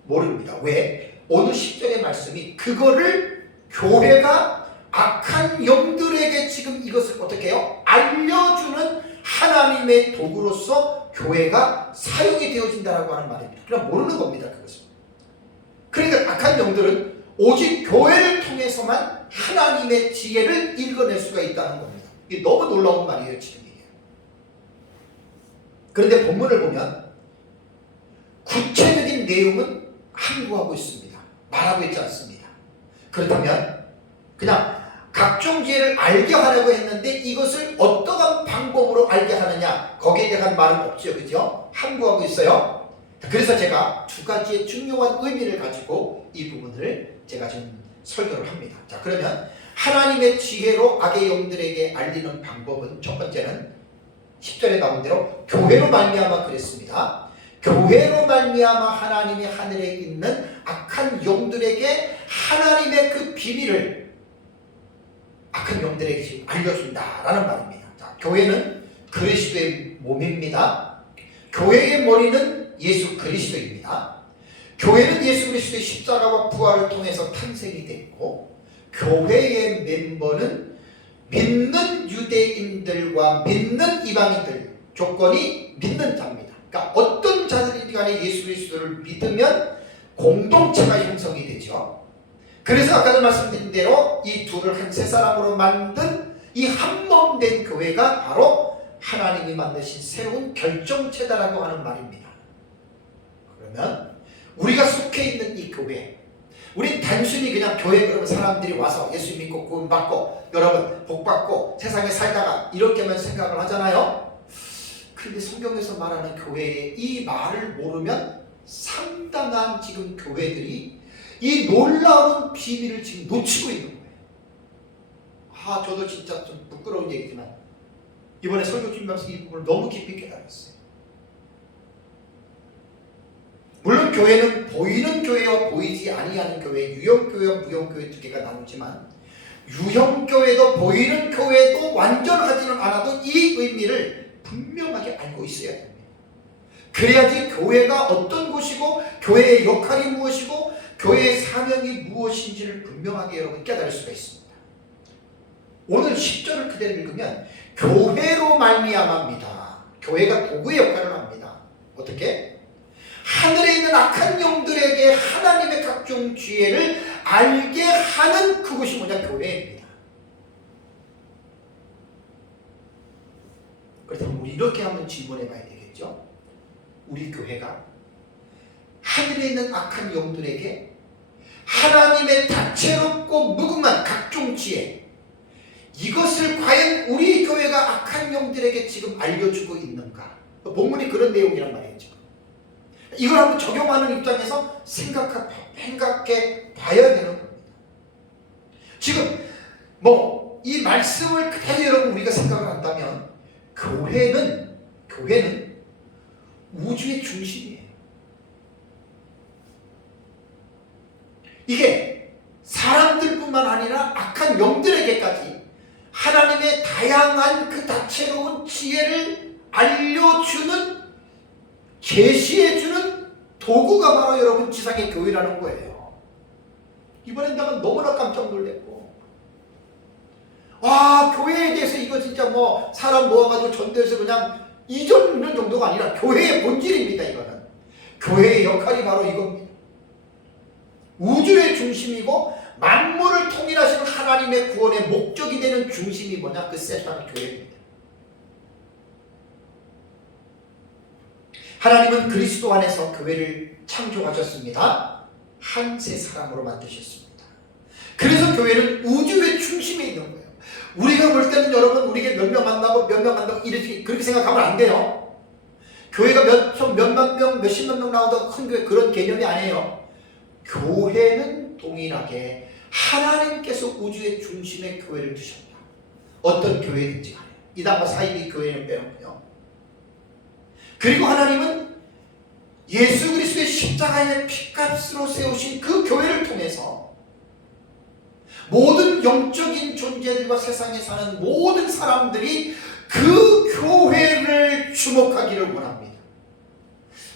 모릅니다. 왜? 오늘 10절의 말씀이 그거를 교회가 악한 영들에게 지금 이것을 어떻게 해요? 알려주는 하나님의 도구로서 교회가 사용이 되어진다라고 하는 말입니다. 그냥 모르는 겁니다. 그것은. 그러니까 악한 영들은 오직 교회를 통해서만 하나님의 지혜를 읽어낼 수가 있다는 겁니다. 이게 너무 놀라운 말이에요. 지금 이게. 그런데 본문을 보면 구체적인 내용은 함구하고 있습니다. 말하고 있지 않습니다. 그렇다면 그냥 각종 지혜를 알게 하려고 했는데 이것을 어떠한 방법으로 알게 하느냐, 거기에 대한 말은 없죠. 그죠? 함구하고 있어요. 그래서 제가 두 가지의 중요한 의미를 가지고 이 부분을 제가 지금 설교를 합니다. 자, 그러면 하나님의 지혜로 악의 영들에게 알리는 방법은, 첫 번째는 10절에 나온 대로 교회로 말미암아 그랬습니다. 교회로 말미암아 하나님이 하늘에 있는 악한 영들에게 하나님의 그 비밀을 악한 영들에게 지금 알려준다라는 말입니다. 자, 교회는 그리스도의 몸입니다. 교회의 머리는 예수 그리스도입니다. 교회는 예수 그리스도의 십자가와 부활을 통해서 탄생이 됐고, 교회의 멤버는 믿는 유대인들과 믿는 이방인들, 조건이 믿는 자입니다. 그러니까 어떤 자들이 간에 예수 그리스도를 믿으면 공동체가 형성이 되죠. 그래서 아까도 말씀드린 대로 이 둘을 한 세 사람으로 만든 이 한 몸 된 교회가 바로 하나님이 만드신 새로운 결정체다라고 하는 말입니다. 그러면 우리가 속해 있는 이 교회, 우린 단순히 그냥 교회 그러면 사람들이 와서 예수 믿고 구원 받고 여러분 복 받고 세상에 살다가 이렇게만 생각을 하잖아요. 그런데 성경에서 말하는 교회의 이 말을 모르면 상당한 지금 교회들이 이 놀라운 비밀을 지금 놓치고 있는 거예요. 저도 진짜 좀 부끄러운 얘기지만 이번에 설교 준비하면서 이 부분을 너무 깊이 깨달았어요. 물론 교회는 보이는 교회와 보이지 아니하는 교회, 유형교회와 무형교회 두 개가 나누지만, 유형교회도 보이는 교회도 완전하지는 않아도 이 의미를 분명하게 알고 있어야 됩니다. 그래야지 교회가 어떤 곳이고 교회의 역할이 무엇이고 교회의 사명이 무엇인지를 분명하게 여러분 깨달을 수가 있습니다. 오늘 10절을 그대로 읽으면 교회로 말미암아입니다. 교회가 도구의 역할을 합니다. 어떻게? 하늘에 있는 악한 영들에게 하나님의 각종 지혜를 알게 하는 그것이 뭐냐? 교회입니다. 그렇다면 우리 이렇게 한번 질문해 봐야 되겠죠? 우리 교회가 하늘에 있는 악한 영들에게 하나님의 다채롭고 무궁한 각종 지혜, 이것을 과연 우리 교회가 악한 영들에게 지금 알려주고 있는가? 본문이 그런 내용이란 말이에요. 지금 이걸 한번 적용하는 입장에서 생각해 봐야 되는 겁니다. 지금 이 말씀을 그대로 여러분 우리가 생각을 한다면 교회는 우주의 중심이에요. 이게 사람들뿐만 아니라 악한 영들에게까지 하나님의 다양한 그 다채로운 지혜를 알려주는, 계시해주는 도구가 바로 여러분 지상의 교회라는 거예요. 이번엔 내가 너무나 깜짝 놀랐고, 교회에 대해서 이거 진짜 사람 모아가지고 전도해서 그냥 잊어먹는 정도가 아니라 교회의 본질입니다. 이거는 교회의 역할이 바로 이겁니다. 우주의 중심이고 만물을 통일하시는 하나님의 구원의 목적이 되는 중심이 뭐냐? 그 세상의 교회입니다. 하나님은 그리스도 안에서 교회를 창조하셨습니다. 한 세 사람으로 만드셨습니다. 그래서 교회는 우주의 중심에 있는 거예요. 우리가 볼 때는 여러분, 우리에게 몇 명 만나고 이렇게 그렇게 생각하면 안 돼요. 교회가 몇만 명, 몇십만 명 나오다가 큰 교회, 그런 개념이 아니에요. 교회는 동일하게 하나님께서 우주의 중심에 교회를 두셨다. 어떤 교회든지 간에 이단과 사이비 교회는 빼놓고요. 그리고 하나님은 예수 그리스도의 십자가의 피값으로 세우신 그 교회를 통해서 모든 영적인 존재들과 세상에 사는 모든 사람들이 그 교회를 주목하기를 원합니다.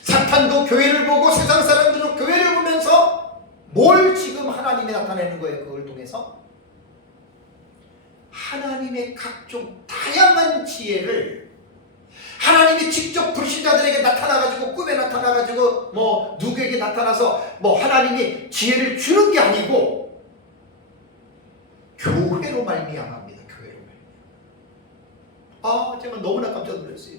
사탄도 교회를 보고 세상 사람들도 교회를 보면서 뭘 지금 하나님이 나타내는 거예요? 그걸 통해서 하나님의 각종 다양한 지혜를 하나님이 직접 불신자들에게 나타나가지고, 꿈에 나타나가지고 누구에게 나타나서 하나님이 지혜를 주는 게 아니고 교회로 말미암아입니다. 교회로 말미암아. 제가 너무나 깜짝 놀랐어요.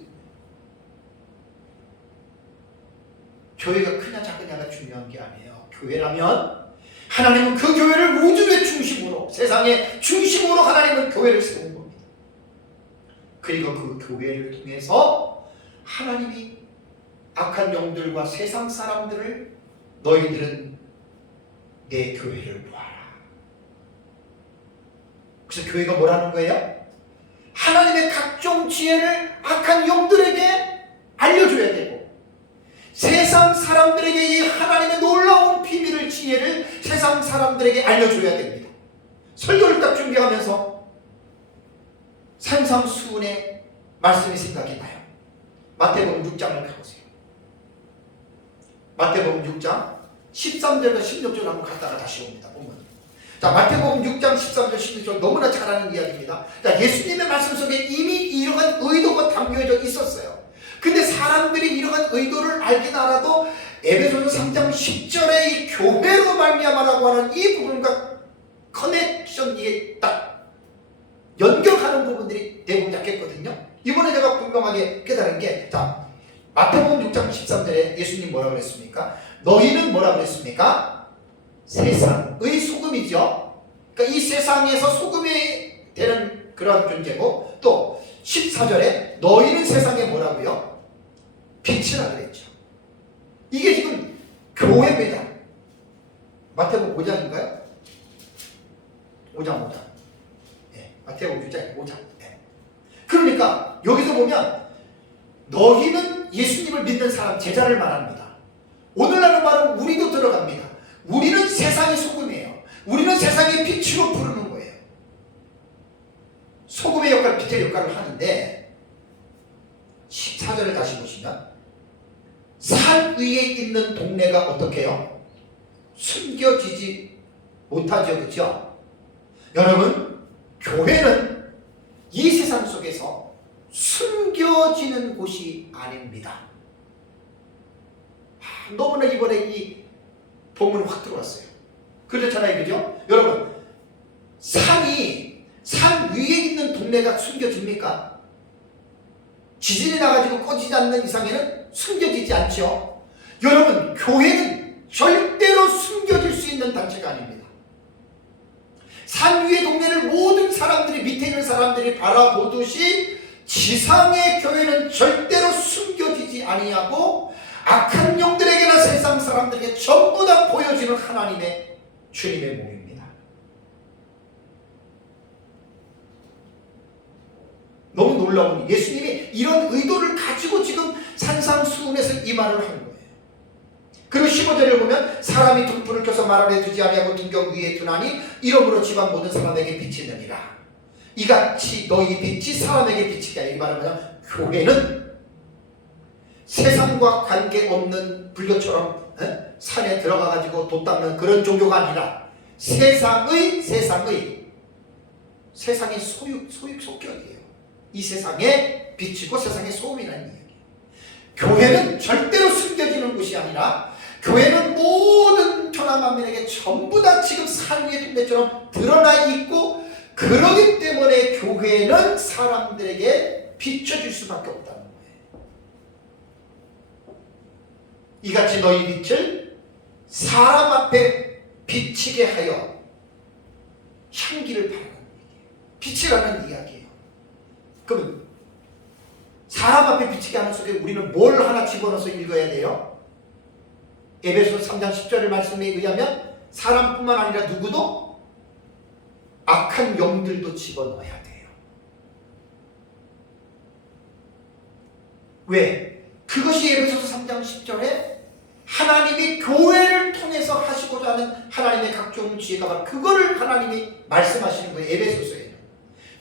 교회가 크냐 작으냐가 중요한 게 아니에요. 교회라면 하나님은 그 교회를 우주의 중심으로, 세상의 중심으로 하나님은 교회를 세운 겁니다. 그리고 그 교회를 통해서 하나님이 악한 영들과 세상 사람들을, 너희들은 내 교회를 보아라. 그래서 교회가 뭐라는 거예요? 하나님의 각종 지혜를 악한 영들에게 알려줘야 되고, 세상 사람들에게 이 하나님의 놀라운 비밀을, 지혜를 세상 사람들에게 알려줘야 됩니다. 설교를 딱 준비하면서 산상수훈의 말씀이 생각이 나요. 마태복음 6장을 가보세요. 마태복음 6장 13절과 16절 한번 갔다가 다시 옵니다. 보면. 자, 마태복음 6장 13절 16절 너무나 잘 아는 이야기입니다. 자, 예수님의 말씀 속에 이미 이러한 의도가 담겨져 있었어요. 근데 사람들이 이러한 의도를 알긴 알아도 에베소서 3장 10절에 이 교회로 말미암아라고 하는 이 부분과 커넥션, 이게 딱 연결하는 부분들이 대부분 약했거든요. 이번에 제가 분명하게 깨달은 게, 자, 마태복음 6장 13절에 예수님 뭐라고 그랬습니까? 너희는 뭐라고 그랬습니까? 세상의 소금이죠. 그러니까 이 세상에서 소금이 되는 그런 존재고, 또 14절에 너희는 세상에 뭐라고요? 빛이라 그랬죠. 이게 지금 교회입니다. 마태복음 5장인가요? 5장. 네, 마태복음 6장 5장. 네. 그러니까 여기서 보면 너희는 예수님을 믿는 사람, 제자를 말합니다. 오늘날의 말은 우리도 들어갑니다. 우리는 세상의 소금이에요. 우리는 세상의 빛으로 부르는 거예요. 소금의 역할, 빛의 역할을 하는데, 14절을 다시 보시면 산 위에 있는 동네가 어떻게 해요? 숨겨지지 못하죠. 그렇죠? 여러분, 교회는 이 세상 속에서 숨겨지는 곳이 아닙니다. 너무나 이번에 이 본문이 확 들어왔어요. 그렇잖아요, 그죠? 여러분, 산 위에 있는 동네가 숨겨집니까? 지진이 나가지고 꺼지지 않는 이상에는 숨겨지지 않죠. 여러분, 교회는 절대로 숨겨질 수 있는 단체가 아닙니다. 산 위의 동네를 모든 사람들이, 밑에 있는 사람들이 바라보듯이 지상의 교회는 절대로 숨겨지지 아니하고 악한 영들에게나 세상 사람들에게 전부 다 보여지는 하나님의 주님의 몸입니다. 너무 놀라운, 예수님이 이런 의도를 가지고 지금 산상수훈에서 이 말을 하는 거예요. 그리고 15절을 보면 사람이 등불을 켜서 말 아래 두지 아니하고 등경 위에 두나니 이러므로 집안 모든 사람에게 빛이 되니라. 이같이 너희 빛이 사람에게 비치게 하여. 이 말은 뭐냐? 교회는 세상과 관계없는 불교처럼 산에 들어가가지고 돛 닦는 그런 종교가 아니라 세상의 속격이에요. 이 세상의 빛이고 세상의 소음이라는 이야기예요. 교회는 절대로 숨겨지는 곳이 아니라 교회는 모든 천하만민에게 전부 다 지금 산 위의 동네처럼 드러나 있고, 그러기 때문에 교회는 사람들에게 비춰질 수밖에 없다는 거예요. 이같이 너희 빛을 사람 앞에 비치게 하여 향기를 바라는 얘기예요. 빛이라는 이야기예요. 그럼 사람 앞에 비치게 하는 속에 우리는 뭘 하나 집어넣어서 읽어야 돼요? 에베소서 3장 10절의 말씀에 의하면 사람뿐만 아니라 누구도 악한 영들도 집어넣어야 돼요. 왜? 그것이 에베소서 3장 10절에 하나님이 교회를 통해서 하시고자 하는 하나님의 각종 지혜가 바로 그거를 하나님이 말씀하시는 거예요. 에베소서에는.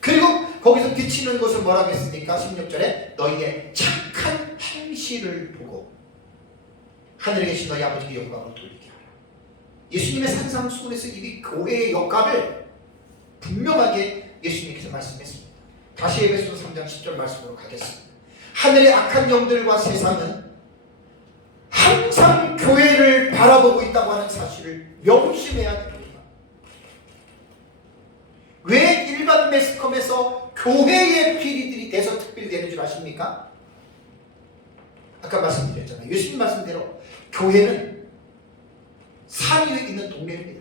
그리고 거기서 비치는 것을 뭐라고 했습니까? 16절에 너희의 착한 행실을 보고 하늘에 계신 너희 아버지께 영광을 돌리게 하라. 예수님의 산상수훈에서 이 교회의 역할을 분명하게 예수님께서 말씀했습니다. 다시 에베소서 3장 10절 말씀으로 가겠습니다. 하늘의 악한 영들과 세상은 항상 교회를 바라보고 있다고 하는 사실을 명심해야 됩니다. 왜 일반 매스컴에서 교회의 PD들이 대서특필되는 줄 아십니까? 아까 말씀드렸잖아요. 예수님 말씀대로 교회는 산 위에 있는 동네입니다.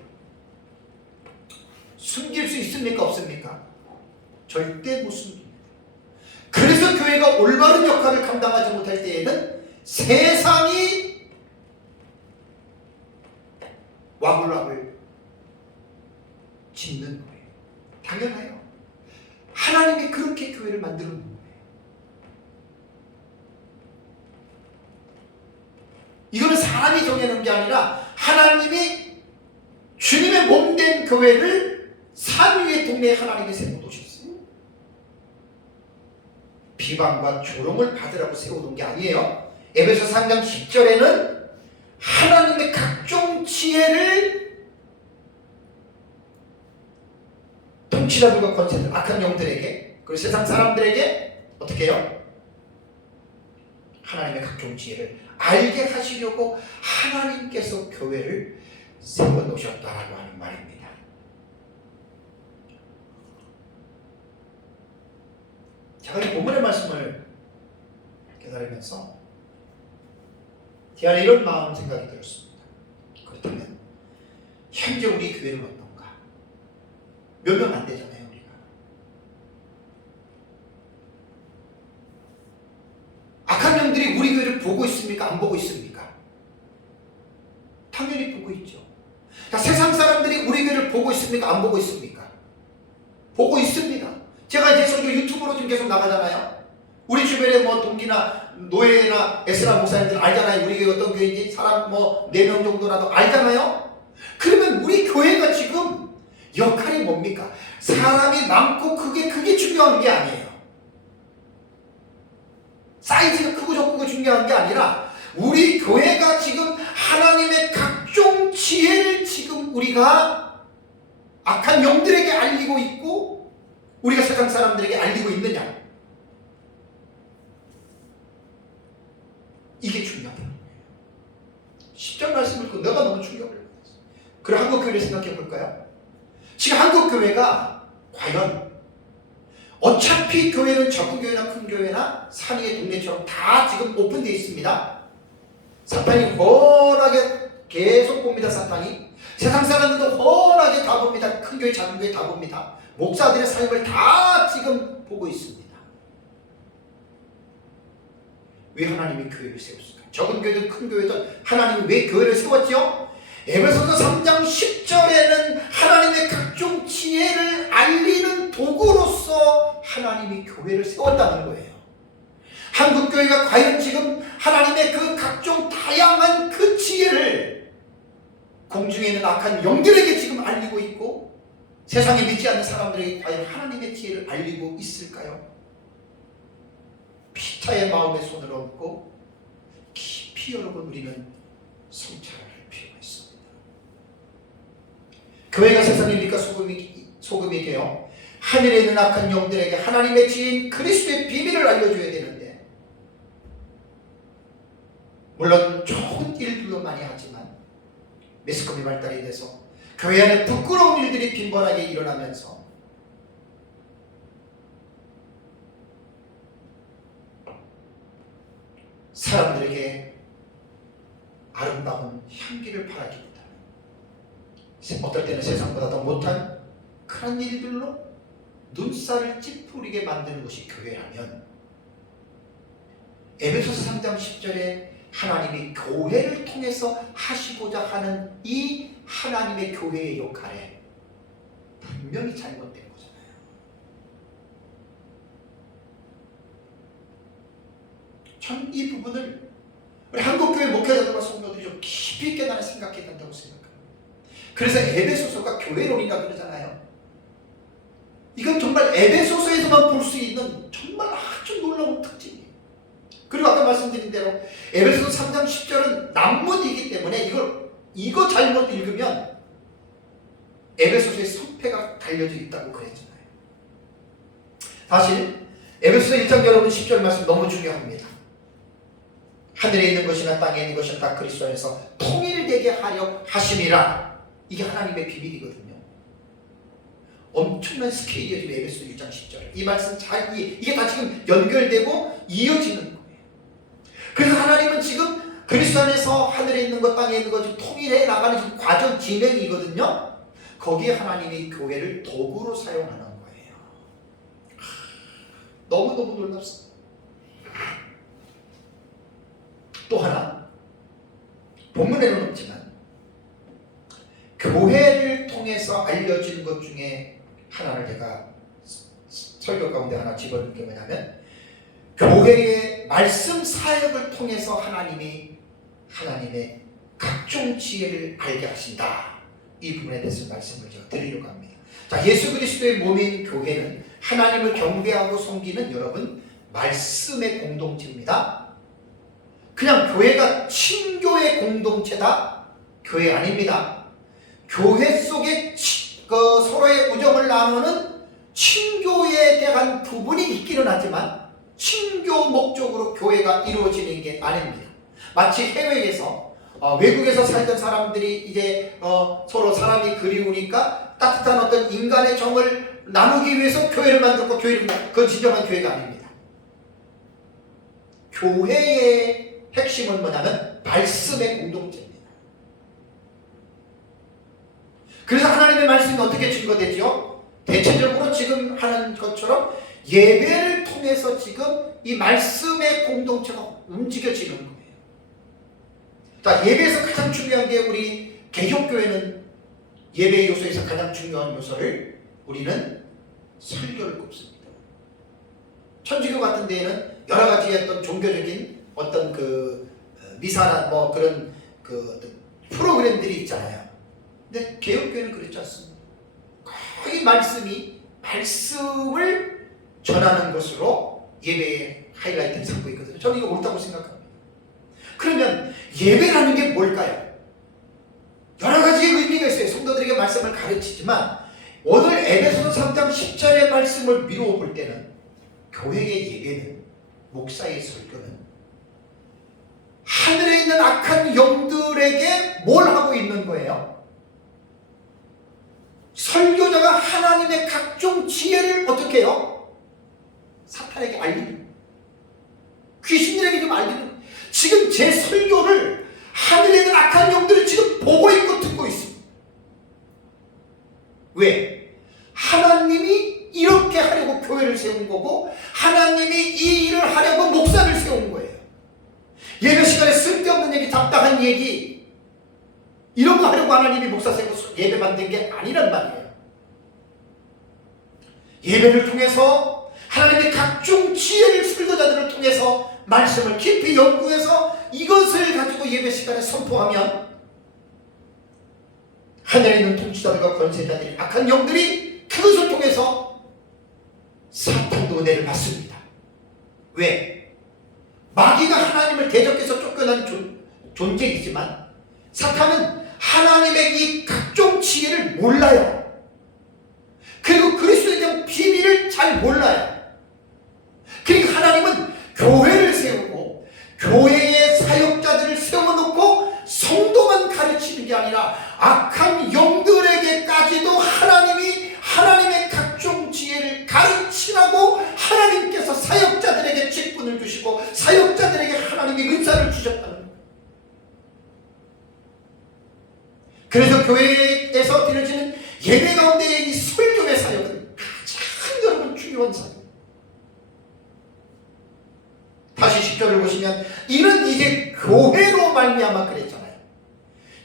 숨길 수 있습니까? 없습니까? 절대 못 숨깁니다. 그래서 교회가 올바른 역할을 감당하지 못할 때에는 세상이 와글와글 짓는 거예요. 당연해요. 하나님이 그렇게 교회를 만드는 거예요. 이거는 사람이 정해놓은 게 아니라 하나님이 주님의 몸된 교회를 산 위의 동네에 하나님이 세워두셨어요. 비방과 조롱을 받으라고 세워둔 게 아니에요. 에베소 3장 10절에는 하나님의 각종 지혜를 통치자들과 권세들, 악한 영들에게, 그리고 세상 사람들에게 어떻게 해요? 하나님의 각종 지혜를 알게 하시려고 하나님께서 교회를 세워놓으셨다라고 하는 말입니다. 제가 이 본문의 말씀을 깨달으면서 제 안에 이런 마음 생각이 들었습니다. 그렇다면 현재 우리 교회는 어떤가? 몇 명 안 되잖아요, 우리가. 악한 영들이 우리 교회를 보고 있습니까? 안 보고 있습니까? 당연히 보고 있죠. 자, 세상 사람들이 우리 교회를 보고 있습니까? 안 보고 있습니까? 보고 있습니다. 제가 이제 설교 유튜브로 지금 계속 나가잖아요. 우리 주변에 뭐 동기나 노예나 에스라 목사님들 알잖아요. 우리 교회 어떤 교회인지 사람 뭐 4명 정도라도 알잖아요. 그러면 우리 교회가 지금 역할이 뭡니까? 사람이 많고 그게 중요한 게 아니에요. 사이즈가 크고 적고 중요한 게 아니라 우리 교회가 지금 하나님의 각종 지혜를 지금 우리가 악한 영들에게 알리고 있고 우리가 세상 사람들에게 알리고 있느냐? 이게 중요하다. 10절 말씀 읽고 내가 너무 충격을 받았어요. 그럼 한국교회를 생각해 볼까요? 지금 한국교회가 과연 어차피 교회는 작은 교회나 큰 교회나 산위의 동네처럼 다 지금 오픈되어 있습니다. 사탄이 훤하게 계속 봅니다. 사탄이 세상 사람들도 훤하게 다 봅니다. 큰 교회 작은 교회 다 봅니다. 목사들의 삶을 다 지금 보고 있습니다. 왜 하나님이 교회를 세웠을까? 적은 교회든 큰 교회든 하나님이 왜 교회를 세웠죠? 에베소서 3장 10절에는 하나님의 각종 지혜를 알리는 도구로서 하나님이 교회를 세웠다는 거예요. 한국교회가 과연 지금 하나님의 그 각종 다양한 그 지혜를 공중에 있는 악한 영들에게 지금 알리고 있고 세상에 믿지 않는 사람들에게 과연 하나님의 지혜를 알리고 있을까요? 피타의 마음에 손을 얹고 깊이 여러분 우리는 성찰을 할 필요가 있습니다. 교회가 세상의 빛과 소금이 되어 하늘에 있는 악한 영들에게 하나님의 지혜인 그리스도의 비밀을 알려줘야 되는데 물론 좋은 일들도 많이 하지만 매스컴이 발달이 돼서 교회 안에 부끄러운 일들이 빈번하게 일어나면서 사람들에게 아름다운 향기를 바라기보다는 어떨 때는 세상보다 더 못한 그런 일들로 눈살을 찌푸리게 만드는 것이 교회라면 에베소서 3장 10절에 하나님이 교회를 통해서 하시고자 하는 이 하나님의 교회의 역할에 분명히 잘못된 거잖아요. 전 이 부분을 우리 한국교회 목회자들과 성도들이 좀 깊이 있게 나는 생각해야 된다고 생각합니다. 그래서 에베소서가 교회론이라 그러잖아요. 이건 정말 에베소서에서만 볼 수 있는 정말 아주 놀라운 특징이에요. 그리고 아까 말씀드린 대로 에베소서 3장 10절은 난문이기 때문에 이거 잘못 읽으면 에베소서의 성패가 달려져 있다고 그랬잖아요. 사실 에베소서 1장 여러분 10절 말씀 너무 중요합니다. 하늘에 있는 것이나 땅에 있는 것이나 다 그리스도 안에서 통일되게 하려 하심이라. 이게 하나님의 비밀이거든요. 엄청난 스케일이에요. 지금 에베소서 1장 10절 이 말씀 잘 이게 다 지금 연결되고 이어지는 거예요. 그래서 하나님은 지금 그리스도 안에서 하늘에 있는 것 땅에 있는 것 지금 통일해 나가는 지금 과정 진행이거든요. 거기에 하나님이 교회를 도구로 사용하는 거예요. 너무너무 놀랍습니다. 또 하나 본문에는 없지만 교회를 통해서 알려진 것 중에 하나를 제가 설교 가운데 하나 집어넣은 게 뭐냐면 교회의 말씀 사역을 통해서 하나님이 하나님의 각종 지혜를 알게 하신다. 이 부분에 대해서 말씀을 제가 드리려고 합니다. 자, 예수 그리스도의 몸인 교회는 하나님을 경배하고 섬기는 여러분 말씀의 공동체입니다. 그냥 교회가 친교의 공동체다? 교회 아닙니다. 교회 속에 서로의 우정을 나누는 친교에 대한 부분이 있기는 하지만 친교 목적으로 교회가 이루어지는 게 아닙니다. 마치 해외에서 외국에서 살던 사람들이 이제 서로 사람이 그리우니까 따뜻한 어떤 인간의 정을 나누기 위해서 교회를 만들고 그건 진정한 교회가 아닙니다. 교회의 핵심은 뭐냐면 말씀의 공동체입니다. 그래서 하나님의 말씀이 어떻게 증거되죠? 대체적으로 지금 하는 것처럼 예배를 통해서 지금 이 말씀의 공동체가 움직여지는 거예요. 자, 예배에서 가장 중요한 게 우리 개혁교회는 예배 요소에서 가장 중요한 요소를 우리는 설교를 꼽습니다. 천주교 같은 데에는 여러 가지 어떤 종교적인 어떤 그 미사나 뭐 그런 그 프로그램들이 있잖아요. 근데 개혁교회는 그렇지 않습니다. 거의 말씀을 전하는 것으로 예배의 하이라이트를 삼고 있거든요. 저는 이거 옳다고 생각합니다. 그러면 예배라는 게 뭘까요? 여러 가지의 의미가 있어요. 성도들에게 말씀을 가르치지만 오늘 에베소서 3장 10절의 말씀을 미루어 볼 때는 교회의 예배는, 목사의 설교는 하늘에 있는 악한 영들에게 뭘 하고 있는 거예요? 설교자가 하나님의 각종 지혜를 어떻게 해요? 사탄에게 알리는, 귀신들에게 좀 알리는. 지금 제 설교를 하늘에 있는 악한 영들이 지금 보고 있고 듣고 있습니다. 왜? 하나님이 이렇게 하려고 교회를 세운 거고, 하나님이 이 일을 하려고 목사를 세운 거예요. 예배 시간에 쓸데없는 얘기, 답답한 얘기, 이런 거 하려고 하나님이 목사 세우고 예배 만든 게 아니란 말이에요. 예배를 통해서 하나님의 각종 지혜를, 설교자들을 통해서 말씀을 깊이 연구해서 이것을 가지고 예배 시간에 선포하면 하늘에 있는 통치자들과 권세자들이, 악한 영들이 그것을 통해서 사탄도 은혜를 받습니다. 왜? 마귀가 하나님을 대적해서 쫓겨난 존재이지만 사탄은 하나님의 이 각종 지혜를 몰라요. 그리고 그리스도에 대한 비밀을 잘 몰라요. 그러니까 하나님은 교회를 세우고 교회의 사역자들을 세워놓고 성도만 가르치는 게 아니라 악한 영들에게까지도 하나님이 하나님의 각종 지혜를 가르치라고 하나님께서 사역자들에게 직분을 주시고 사역자들에게 하나님의 은사를 주셨다는 거예요. 그래서 교회에서 드려지는 예배 가운데의 이 설교의 사역은 가장 여러분 중요한 사역. 다시 10절을 보시면 이는 이제 교회로 말미암아 그랬잖아요.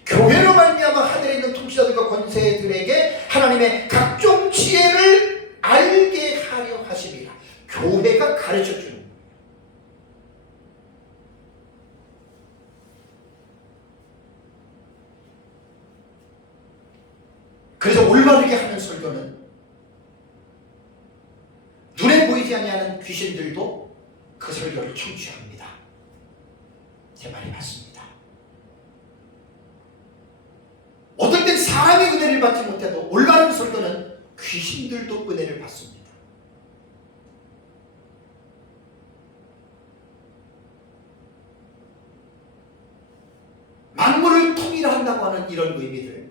교회로 말미암아 하늘에 있는 통치자들과 권세들에게 하나님의 각종 지혜를 알게 하려 하심이라. 교회가 가르쳐주는 거예요. 그래서 올바르게 하는 설교는 눈에 보이지 아니하는 귀신들도 그 설교를 청취합니다. 제 말이 맞습니다. 어떨 땐 사람의 은혜를 받지 못해도 올바른 설교는 귀신들도 은혜를 받습니다. 만물을 통일한다고 하는 이런 의미들,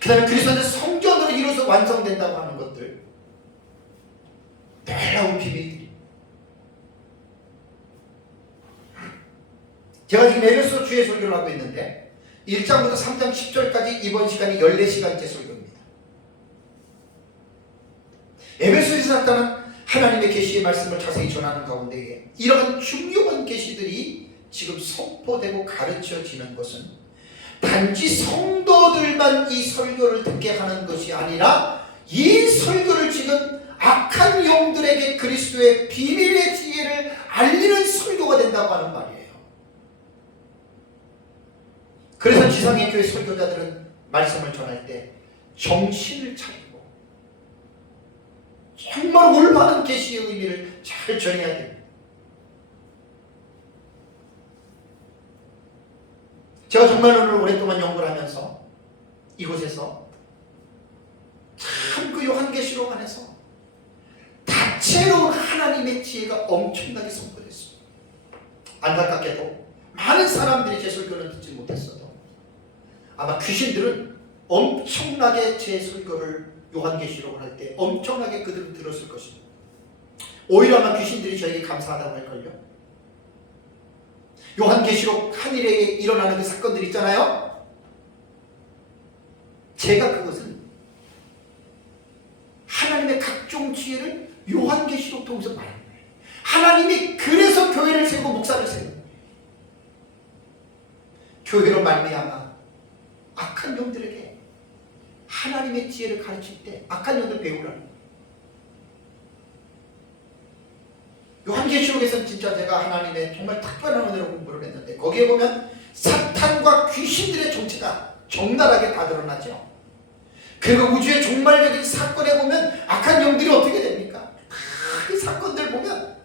그 다음에 그리스도의 성전으로 이루어서 완성된다고 하는 것들, 놀라운 비밀들이. 제가 지금 에베소 주의 설교를 하고 있는데 1장부터 3장 10절까지 이번 시간이 14시간째 설교입니다. 에베소에서 나타난 하나님의 계시의 말씀을 자세히 전하는 가운데에 이런 중요한 계시들이 지금 선포되고 가르쳐지는 것은 단지 성도들만 이 설교를 듣게 하는 것이 아니라 이 설교를 지금 악한 영들에게 그리스도의 비밀의 지혜를 알리는 설교가 된다고 하는 말이에요. 그래서 지상의 교회 설교자들은 말씀을 전할 때 정신을 차리고 정말 올바른 계시의 의미를 잘 전해야 됩니다. 제가 정말 오늘 오랫동안 연구를 하면서 이곳에서 참 그 요한계시록 안에서 다채로운 하나님의 지혜가 엄청나게 선포됐습니다. 안타깝게도 많은 사람들이 제 설교를 듣지 못했어도 아마 귀신들은 엄청나게 제 설교를 요한계시록을 할 때 엄청나게 그들은 들었을 것입니다. 오히려 아마 귀신들이 저에게 감사하다고 할걸요. 요한계시록 하늘에 일어나는 그 사건들 있잖아요. 제가 그것은 하나님의 각종 지혜를 요한계시록 통해서 말하는 거예요. 하나님이 그래서 교회를 세우고 목사를 세우는 거예요. 교회로 말미암아 악한 영들에게 하나님의 지혜를 가르칠 때 악한 영들 배우라는 거예요. 요한계시록에서는 진짜 제가 하나님의 정말 특별한 은혜로 공부를 했는데 거기에 보면 사탄과 귀신들의 정체가 적나라하게 다 드러나죠. 그리고 우주의 종말적인 사건에 보면 악한 영들이 어떻게 됩니까? 그 사건들 보면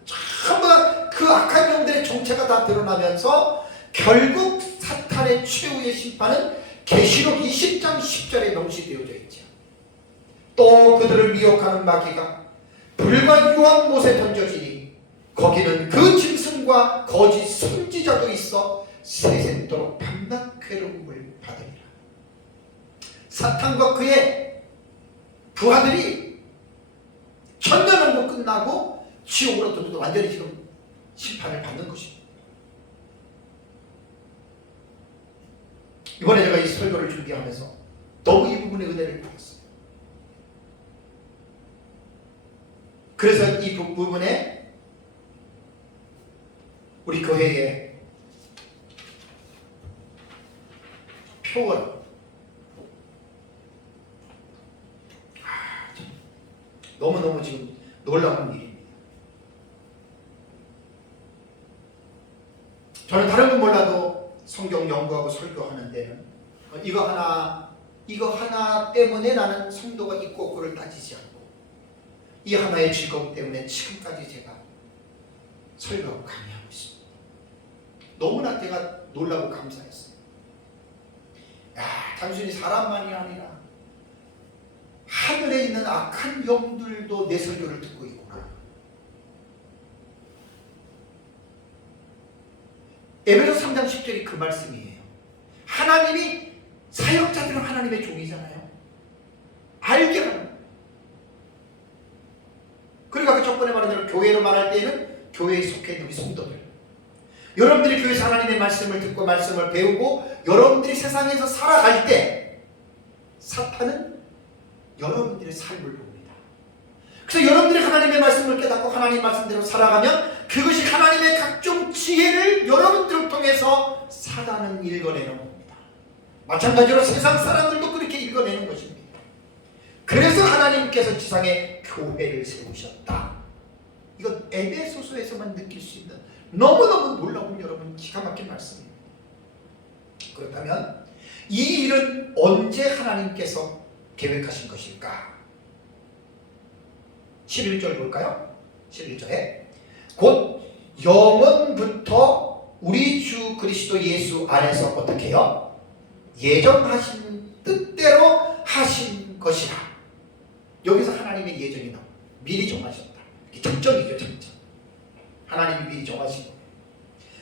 전부 다 그 악한 영들의 정체가 다 드러나면서 결국 사탄의 최후의 심판은 계시록 20장 10절에 명시되어져 있죠. 또 그들을 미혹하는 마귀가 불과 유황 못에 던져지니 거기는 그 짐승과 거짓 선지자도 있어 세세토록 밤낮 괴로움을 받으리라. 사탄과 그의 부하들이 천년왕국 끝나고 지옥으로 들어도 완전히 지금 심판을 받는 것입니다. 이번에 제가 이 설교를 준비하면서 너무 이 부분의 은혜를 받았어요. 그래서 이 부분에 우리 교회의 표원 너무너무 지금 놀라운 일입니다. 저는 다른 건 몰라도 성경 연구하고 설교하는 데는 이거 하나 때문에 나는 성도가 있고 없고를 따지지 않고 이 하나의 즐거움 때문에 지금까지 제가 설교하고 강의하고 있습니다. 너무나 제가 놀라고 감사했어요. 단순히 사람만이 아니라 하늘에 있는 악한 영들도 내 설교를 듣고 있구나. 에베소서 3장 10절이 그 말씀이에요. 하나님이 사역자들은 하나님의 종이잖아요. 알게 하는. 그러니까 그 조건에 말한 대로 교회로 말할 때에는 교회에 속해 있는 우리 성도들, 여러분들이 교회에서 하나님의 말씀을 듣고 말씀을 배우고 여러분들이 세상에서 살아갈 때 사탄은 여러분들의 삶을 봅니다. 그래서 여러분들이 하나님의 말씀을 깨닫고 하나님의 말씀대로 살아가면 그것이 하나님의 각종 지혜를 여러분들을 통해서 사단은 읽어내는 겁니다. 마찬가지로 세상 사람들도 그렇게 읽어내는 것입니다. 그래서 하나님께서 지상에 교회를 세우셨다. 이건 에베소서에서만 느낄 수 있는 너무너무 놀라운 여러분 기가 막힌 말씀입니다. 그렇다면 이 일은 언제 하나님께서 계획하신 것일까? 11절 볼까요? 11절에 곧 영원부터 우리 주 그리스도 예수 안에서 어떻게 해요? 예정하신 뜻대로 하신 것이라. 여기서 하나님의 예정이 나옵니다. 미리 정하셨다. 작정이죠, 작정. 하나님이 미리 정하신 거예요.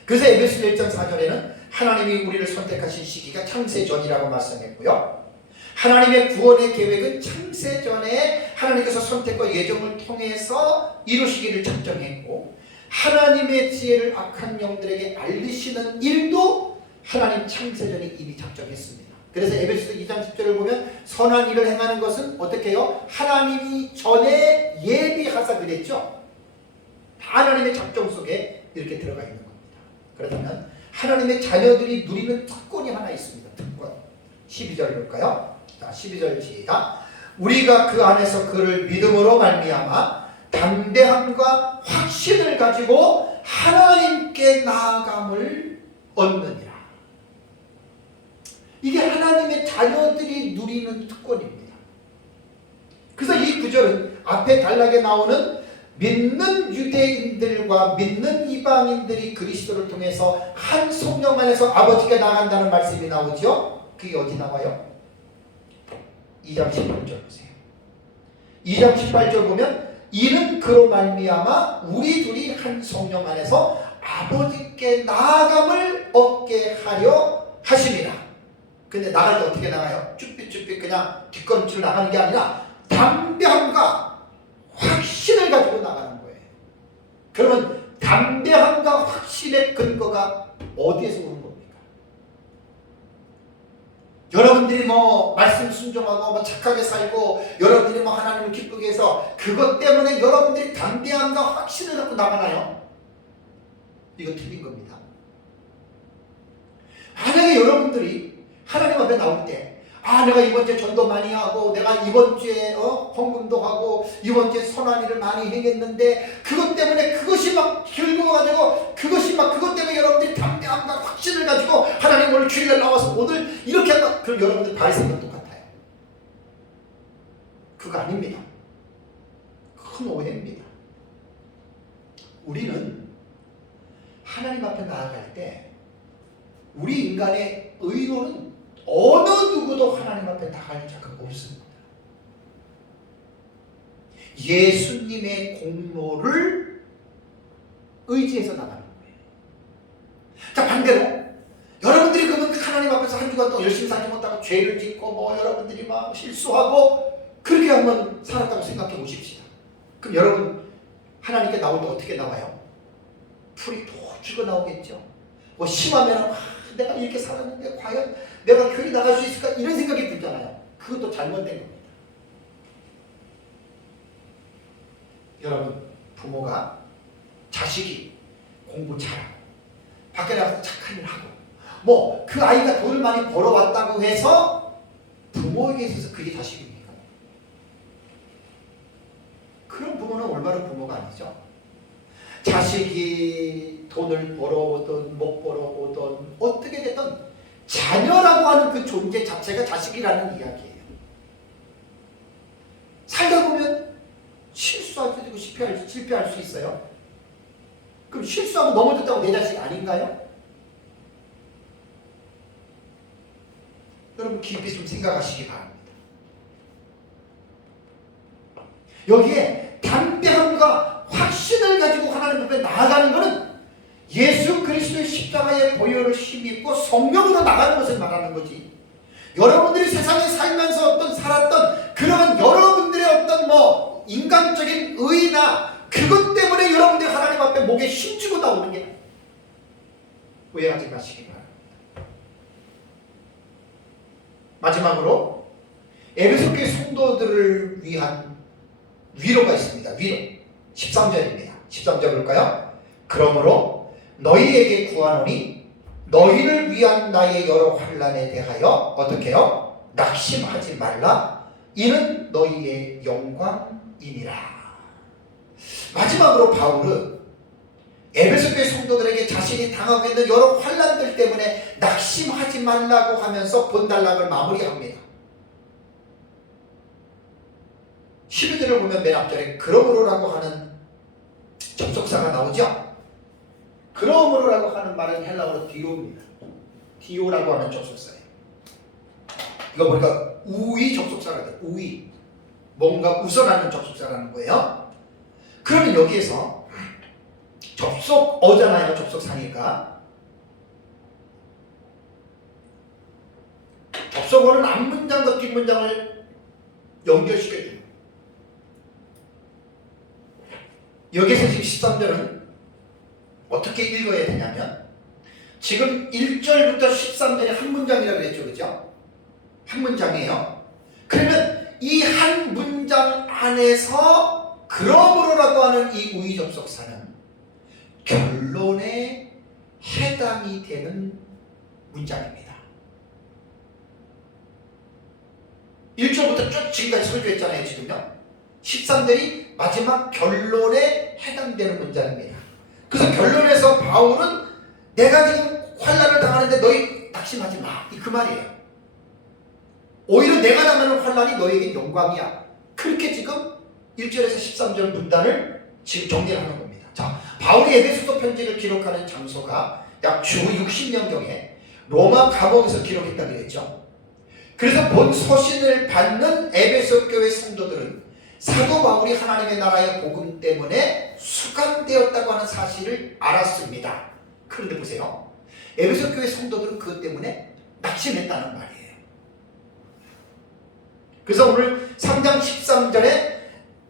그래서 에베소서 1장 4절에는 하나님이 우리를 선택하신 시기가 창세전이라고 말씀했고요. 하나님의 구원의 계획은 창세전에 하나님께서 선택과 예정을 통해서 이루시기를 작정했고, 하나님의 지혜를 악한 영들에게 알리시는 일도 하나님 창세전에 이미 작정했습니다. 그래서 에베소서 2장 10절을 보면 선한 일을 행하는 것은 어떻게 해요? 하나님이 전에 예비하사 그랬죠. 다 하나님의 작정 속에 이렇게 들어가 있는 겁니다. 그렇다면 하나님의 자녀들이 누리는 특권이 하나 있습니다. 특권. 12절 볼까요? 자, 12절 시작. 우리가 그 안에서 그를 믿음으로 말미암아 담대함과 확신을 가지고 하나님께 나아감을 얻느니라. 이게 하나님의 자녀들이 누리는 특권입니다. 그래서 이 구절은 앞에 단락에 나오는 믿는 유대인들과 믿는 이방인들이 그리스도를 통해서 한 성령 안에서 아버지께 나간다는 말씀이 나오죠. 그게 어디 나와요? 2장 18절 보세요. 2장 18절 보면 이는 그로 말미암아 우리 둘이 한 성령 안에서 아버지께 나아감을 얻게 하려 하심이라. 근데 나갈 때 어떻게 나가요? 쭈삣쭈삣 그냥 뒷걸음질 나가는 게 아니라 담대함과 확신을 가지고 나가는 거예요. 그러면 담대함과 확신의 근거가 어디에서 오는 겁니까? 여러분들이 말씀 순종하고 착하게 살고 여러분들이 하나님을 기쁘게 해서 그것 때문에 여러분들이 담대함과 확신을 갖고 나가나요? 이거 틀린 겁니다. 만약에 여러분들이 하나님 앞에 나올 때 내가 이번 주에 전도 많이 하고 내가 이번 주에 헌금도 하고 이번 주에 선한 일을 많이 행했는데 그것 때문에 그것이 막 즐거워가지고 그것 때문에 여러분들이 담대함과 확신을 가지고 하나님 오늘 주일날 나와서 오늘 이렇게 한다. 그럼 여러분들 바리새인과 똑같아요. 그거 아닙니다. 큰 오해입니다. 우리는 하나님 앞에 나아갈 때 우리 인간의 의로는 어느 누구도 하나님 앞에 나갈 자가 없습니다. 예수님의 공로를 의지해서 나가는 거예요. 자, 반대로 여러분들이 그러면 하나님 앞에서 한 주간 동안 열심히 살지 못하고 죄를 짓고 뭐 여러분들이 막 실수하고 그렇게 한번 살았다고 생각해 보십시다. 그럼 여러분 하나님께 나올 때 어떻게 나와요? 풀이 또 죽어 나오겠죠. 뭐 심하면 내가 이렇게 살았는데 과연 내가 교회 나갈 수 있을까 이런 생각이 들잖아요. 그것도 잘못된 겁니다. 여러분, 부모가 자식이 공부 잘하고 밖에 나가서 착한 일 하고 뭐 그 아이가 돈을 많이 벌어왔다고 해서 부모에게 있어서 그게 자식입니까? 그런 부모는 올바른 부모가 아니죠. 자식이 돈을 벌어오든 못 벌어오든 어떻게 됐든 자녀라고 하는 그 존재 자체가 자식이라는 이야기예요. 살다 보면 실수할 수도 있고 실패할 수 있어요. 그럼 실수하고 넘어졌다고 내 자식 아닌가요? 여러분 깊이 좀 생각하시기 바랍니다. 여기에 담대함과 확신을 가지고 하나님 앞에 나아가는 것은 예수 그리스도의 십자가의 보혈을 힘입고 성령으로 나가는 것을 말하는 거지. 여러분들이 세상에 살면서 어떤 살았던 그런 여러분들의 어떤 뭐 인간적인 의나 그것 때문에 여러분들이 하나님 앞에 목에 힘주고 나오는 게 오해하지 마시기 바랍니다. 마지막으로 에베소 교회 성도들을 위한 위로가 있습니다. 위로 13절입니다. 13절 볼까요? 그러므로 너희에게 구하노니 너희를 위한 나의 여러 환난에 대하여 어떻게 해요? 낙심하지 말라. 이는 너희의 영광이니라. 마지막으로 바울은 에베소 교회 성도들에게 자신이 당하고 있는 여러 환난들 때문에 낙심하지 말라고 하면서 본단락을 마무리합니다. 12절을 보면 맨 앞절에 그러므로라고 하는 접속사가 나오죠. 그러므로라고 하는 말은 헬라어로 디오입니다. 디오라고 하는 접속사예요. 이거 보니까 우위 접속사가 돼요. 우위. 뭔가 우선하는 접속사라는 거예요. 그러면 여기에서 접속어잖아요. 접속사니까. 접속어는 앞문장과 뒷문장을 연결시켜줍니다. 여기서 지금 13절은 어떻게 읽어야 되냐면 지금 1절부터 13절이 한 문장이라고 그랬죠. 그죠? 한 문장이에요. 그러면 이 한 문장 안에서 그러므로라고 하는 이 우위 접속사는 결론에 해당이 되는 문장입니다. 1절부터 쭉 지금까지 설교했잖아요. 지금요. 13절이 마지막 결론에 해당되는 문장입니다. 그래서 결론에서 바울은 내가 지금 환난을 당하는데 너희 낙심하지 마. 그 말이에요. 오히려 내가 당하는 환난이 너에게 영광이야. 그렇게 지금 1절에서 13절 문단을 지금 정리하는 겁니다. 자, 바울이 에베소서 편지를 기록하는 장소가 약 주 60년경에 로마 감옥에서 기록했다고 그랬죠. 그래서 본 서신을 받는 에베소 교회 성도들은 사도 바울이 하나님의 나라의 복음 때문에 수감되었다고 하는 사실을 알았습니다. 그런데 보세요. 에베소 교회 성도들은 그것 때문에 낙심했다는 말이에요. 그래서 오늘 3장 13절에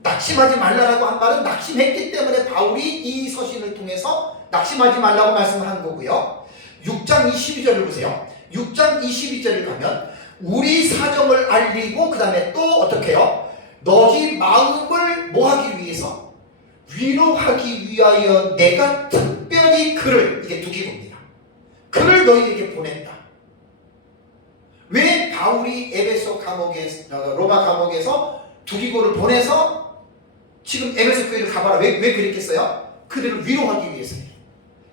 낙심하지 말라라고 한 말은 낙심했기 때문에 바울이 이 서신을 통해서 낙심하지 말라고 말씀한 거고요. 6장 22절을 보세요. 6장 22절을 가면 우리 사정을 알리고 그 다음에 또 어떻게 해요? 너희 마음을 뭐하기 위해서? 위로하기 위하여 내가 특별히 그를, 이게 두 기구입니다. 그를 너희에게 보낸다. 왜 바울이 에베소 감옥에서, 로마 감옥에서 두 기구를 보내서 지금 에베소 교회를 가봐라. 왜 그랬겠어요? 그들을 위로하기 위해서예요.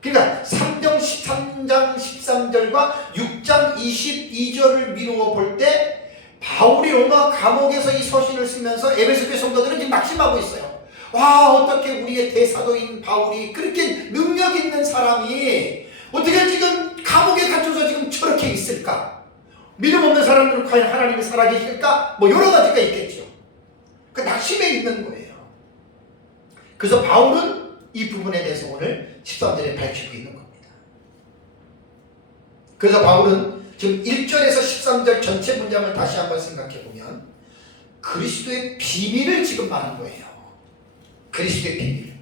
그러니까 3장 13절과 6장 22절을 미루어 볼 때 바울이 로마 감옥에서 이 서신을 쓰면서 에베소 교회 성도들은 지금 낙심하고 있어요. 와, 어떻게 우리의 대사도인 바울이 그렇게 능력 있는 사람이 어떻게 지금 감옥에 갇혀서 지금 저렇게 있을까? 믿음 없는 사람들은 과연 하나님이 살아계실까? 뭐 여러 가지가 있겠죠. 그 낙심에 있는 거예요. 그래서 바울은 이 부분에 대해서 오늘 13절에 밝히고 있는 겁니다. 그래서 바울은 지금 1절에서 13절 전체 문장을 다시 한번 생각해 보면 그리스도의 비밀을 지금 말한 거예요. 그리스도의 비밀.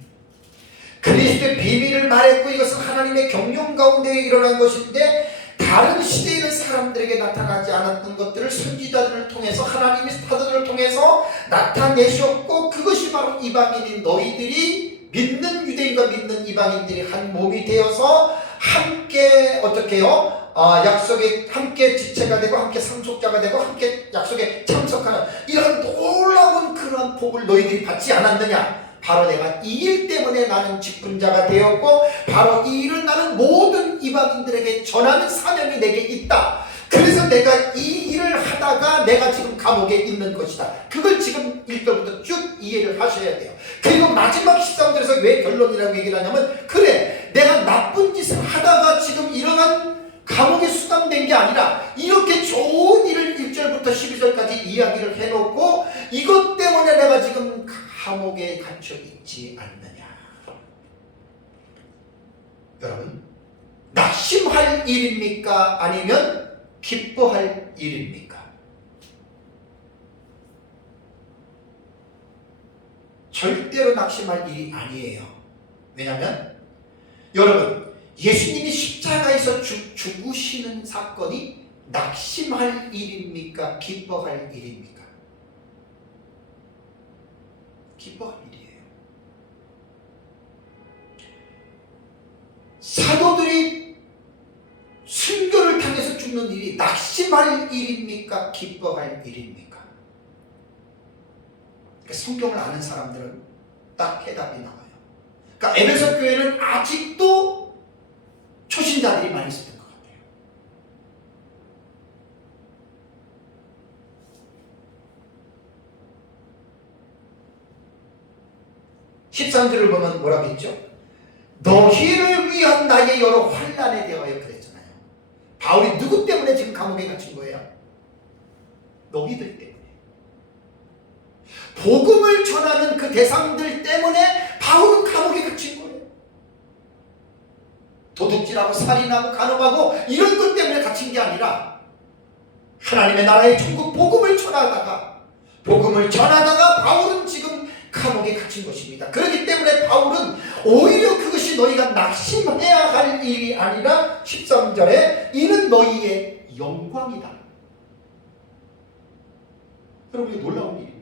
그리스도의 비밀을 말했고 이것은 하나님의 경륜 가운데 일어난 것인데 다른 시대에 있는 사람들에게 나타나지 않았던 것들을 선지자들을 통해서 하나님의 사도들을 통해서 나타내셨고 그것이 바로 이방인인 너희들이 믿는 유대인과 믿는 이방인들이 한 몸이 되어서 함께 어떻게 해요? 약속에 함께 지체가 되고 함께 상속자가 되고 함께 약속에 참석하는 이런 놀라운 그런 복을 너희들이 받지 않았느냐? 바로 내가 이 일 때문에 나는 직분자가 되었고 바로 이 일을 나는 모든 이방인들에게 전하는 사명이 내게 있다. 그래서 내가 이 일을 하다가 내가 지금 감옥에 있는 것이다. 그걸 지금 1절부터 쭉 이해를 하셔야 돼요. 그리고 마지막 13절에서 왜 결론이라고 얘기를 하냐면 그래 내가 나쁜 짓을 하다가 지금 이러한 감옥에 수감된 게 아니라 이렇게 좋은 일을 1절부터 12절까지 이야기를 해놓고 이것 때문에 내가 지금 감옥에 갇혀 있지 않느냐. 여러분 낙심할 일입니까? 아니면 기뻐할 일입니까? 절대로 낙심할 일이 아니에요. 왜냐하면 여러분 예수님이 십자가에서 죽으시는 사건이 낙심할 일입니까? 기뻐할 일입니까? 기뻐할 일이에요. 사도들이 순교를 당해서 죽는 일이 낙심할 일입니까? 기뻐할 일입니까? 그러니까 성경을 아는 사람들은 딱 해답이 나와요. 그러니까 에베소 교회는 아직도 초신자들이 많이 있었던 것 같아요. 13절을 보면 뭐라고 했죠? 너희를 위한 나의 여러 환난에 대하여 그랬잖아요. 바울이 누구 때문에 지금 감옥에 갇힌 거예요? 너희들 때문에. 복음을 전하는 그 대상들 때문에 바울은 감옥에 갇힌 거예요. 도둑질하고 살인하고 간음하고 이런 것 때문에 갇힌 게 아니라 하나님의 나라의 천국 복음을 전하다가 바울은 지금 감옥에 갇힌 것입니다. 그렇기 때문에 바울은 오히려 그것이 너희가 낙심해야 할 일이 아니라 13절에 이는 너희의 영광이다. 여러분 이거 놀라운 일입니다.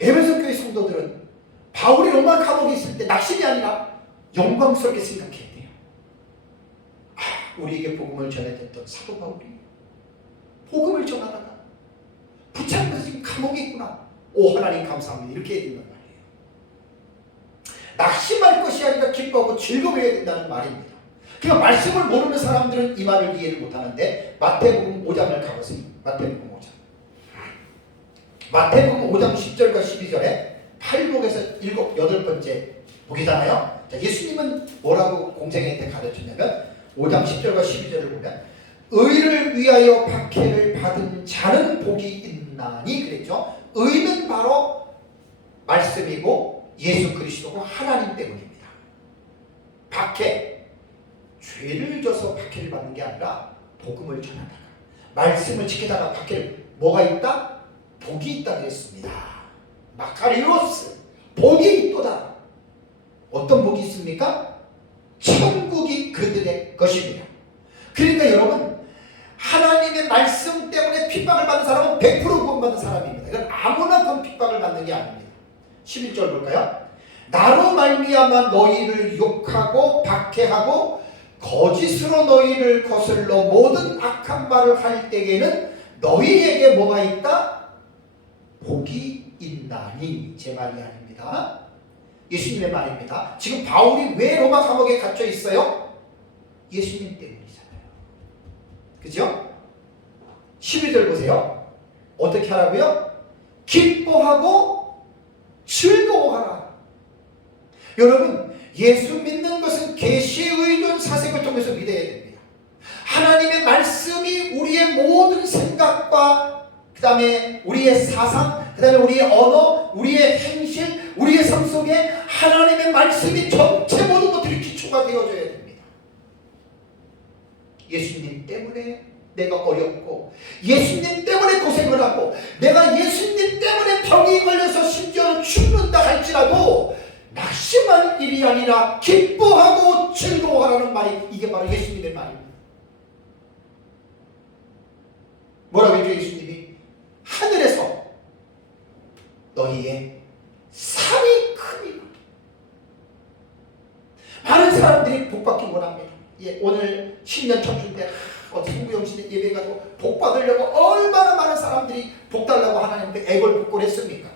에베소 교회 성도들은 바울이 로마 감옥에 있을 때 낙심이 아니라 영광스럽게 생각해야 돼요. 우리에게 복음을 전해줬던 사도 바울이 복음을 전하다가 붙잡혀서 지금 감옥에 있구나. 오 하나님 감사합니다. 이렇게 해야 된단 말이에요. 낙심할 것이 아니라 기뻐하고 즐거워해야 된다는 말입니다. 그러니까 말씀을 모르는 사람들은 이 말을 이해를 못하는데 마태복음 5장을 가보세요. 마태복음 5장 10절과 12절에 팔복에서 7, 8번째 복이잖아요. 자, 예수님은 뭐라고 공생애한테 가르쳤냐면 5장 10절과 12절을 보면 의를 위하여 박해를 받은 자는 복이 있나니 그랬죠. 의는 바로 말씀이고 예수 그리스도고 하나님 때문입니다. 박해, 죄를 져서 박해를 받는 게 아니라 복음을 전하다가 말씀을 지키다가 박해를 뭐가 있다? 복이 있다 그랬습니다. 마카리오스 복이 있도다. 어떤 복이 있습니까? 천국이 그들의 것입니다. 그러니까 여러분 하나님의 말씀 때문에 핍박을 받는 사람은 100% 구원받는 사람입니다. 이건 아무나 그런 핍박을 받는 게 아닙니다. 11절 볼까요? 나로 말미암아 너희를 욕하고 박해하고 거짓으로 너희를 거슬러 모든 악한 말을 할 때에는 너희에게 뭐가 있다? 복이 있나니. 제 말이 아닙니다. 예수님의 말입니다. 지금 바울이 왜 로마 감옥에 갇혀 있어요? 예수님 때문이잖아요. 그죠? 12절 보세요. 어떻게 하라고요? 기뻐하고 즐거워하라. 여러분 예수 믿는 것은 계시의 의존 사색을 통해서 믿어야 됩니다. 하나님의 말씀이 우리의 모든 생각과 그 다음에 우리의 사상 그 다음에 우리의 언어, 우리의 행실, 우리의 삶 속에 하나님의 말씀이 전체 모든 것들이 기초가 되어져야 됩니다. 예수님 때문에 내가 어렵고, 예수님 때문에 고생을 하고, 내가 예수님 때문에 병이 걸려서 심지어는 죽는다 할지라도 낙심할 일이 아니라 기뻐하고 즐거워하라는 말이, 이게 바로 예수님의 말입니다. 뭐라고 했죠? 예수님이 하늘에서 너희의 상이 크니라. 많은 사람들이 복받기 원합니다. 예, 오늘 신년 첫주인데 성부영신 예배 가지고 복 받으려고 얼마나 많은 사람들이 복 달라고 하나님께 애걸복걸했습니까?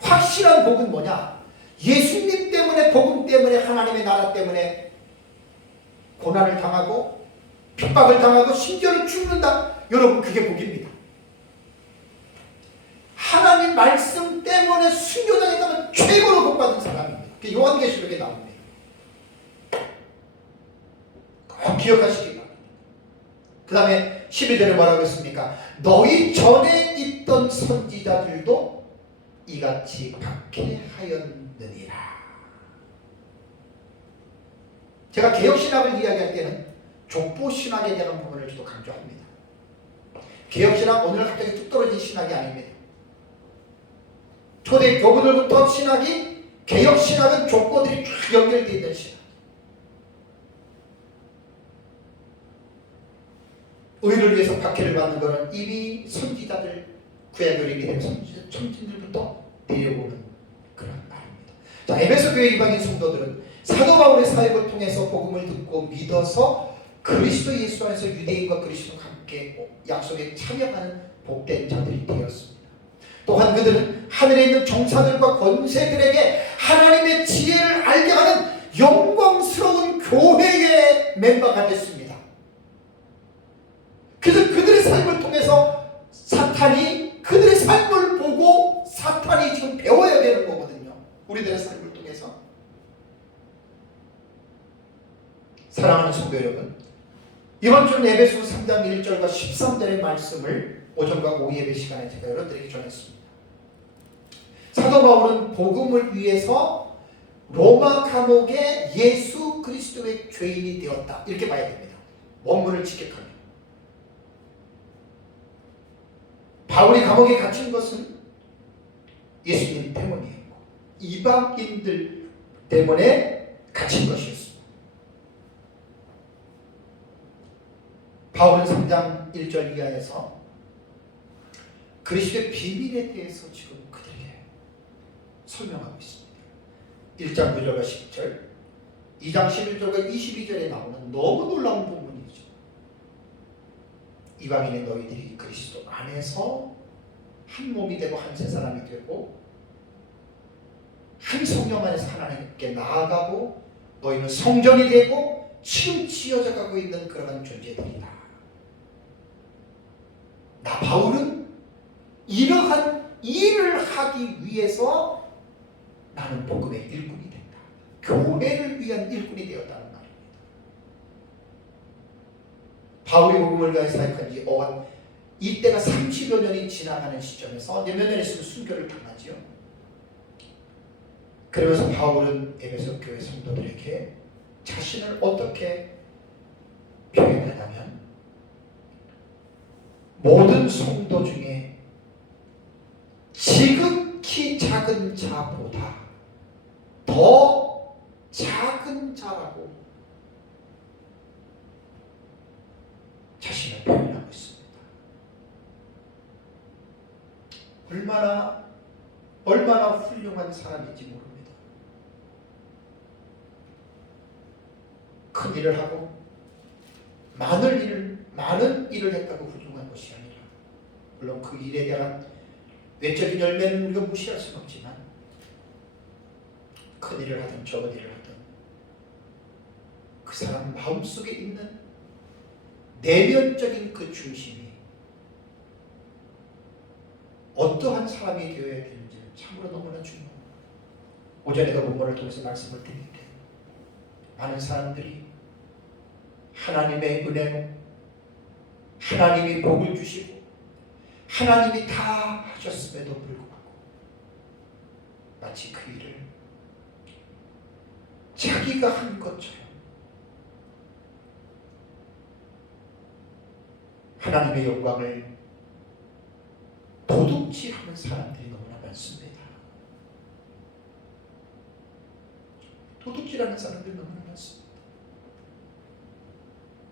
확실한 복은 뭐냐? 예수님 때문에, 복음 때문에, 하나님의 나라 때문에 고난을 당하고 핍박을 당하고 심지어는 죽는다. 여러분, 그게 복입니다. 하나님 말씀 때문에 순교당했다면 최고로 복받은 사람입니다. 그게 요한계시록에 나옵니다. 꼭 기억하시기 바랍니다. 그 다음에 11절에 뭐라고 했습니까? 너희 전에 있던 선지자들도 이같이 박해하였느니라. 제가 개혁신학을 이야기할 때는 족보신학에 대한 부분을 저도 강조합니다. 개혁신학 오늘 갑자기 뚝 떨어진 신학이 아닙니다. 초대 교부들부터 신학이, 개혁신학은 족보들이 쫙 연결되어 있는 신학. 의를 위해서 박해를 받는 것은 이미 선지자들, 구약을 믿는 선지자들부터 내려오는 그런 말입니다. 자, 에베소 교회 이방인 성도들은 사도 바울의 사역을 통해서 복음을 듣고 믿어서 그리스도 예수 안에서 유대인과 그리스도와 함께 약속에 참여하는 복된 자들이 되었습니다. 또한 그들은 하늘에 있는 종사들과 권세들에게 하나님의 지혜를 알게 하는 영광스러운 교회의 멤버가 됐습니다. 그래서 그들의 삶을 통해서 사탄이, 그들의 삶을 보고 사탄이 지금 배워야 되는 거거든요. 우리들의 삶을 통해서. 사랑하는 성도 여러분, 이번 주 에베소 3장 1절과 13절의 말씀을 오전과 오후 예배 시간에 제가 여러분들에게 전했습니다. 사도 바울은 복음을 위해서 로마 감옥에 예수 그리스도의 죄인이 되었다, 이렇게 봐야 됩니다. 원문을 직역하면 바울이 감옥에 갇힌 것은 예수님 때문이었고 이방인들 때문에 갇힌 것이었습니다. 바울은 3장 1절 이하에서 그리스도의 비밀에 대해서 지금 그들에게 설명하고 있습니다. 1장 9절과 10절, 2장 11절과 22절에 나오는 너무 놀라운 부분이죠. 이방인의 너희들이 그리스도 안에서 한 몸이 되고 한 새 사람이 되고 한 성령 안에서 하나님께 나아가고 너희는 성전이 되고 지금 지어져 가고 있는 그러한 존재들이다. 나 바울은 이러한 일을 하기 위해서 나는 복음의 일꾼이 된다. 교회를 위한 일꾼이 되었다는 말입니다. 바울이 복음을 위하여 사역한 지 이때가 30여 년이 지나가는 시점에서 몇 년 있으면 순교를 당하지요. 그러면서 바울은 에베소 교회 성도들에게 자신을 어떻게 표현하냐면 모든 성도 중에 지극히 작은 자보다 더 작은 자라고 자신을 표현하고 있습니다. 얼마나 훌륭한 사람인지 모릅니다. 큰 일을 하고 많은 일을 했다고 훌륭한 것이 아니라, 물론 그 일에 대한 외적인 열매는 우리가 무시할 수는 없지만 큰 일을 하든 적은 일을 하든 그 사람 마음속에 있는 내면적인 그 중심이 어떠한 사람이 되어야 되는지 참으로 너무나 중요합니다. 오전에도 본문을 통해서 말씀을 드리는데 많은 사람들이 하나님의 은혜로 하나님이 복을 주시고 하나님이 다 하셨음에도 불구하고 마치 그 일을 자기가 한 것처럼 하나님의 영광을 도둑질하는 사람들이 너무나 많습니다. 도둑질하는 사람들이 너무나 많습니다.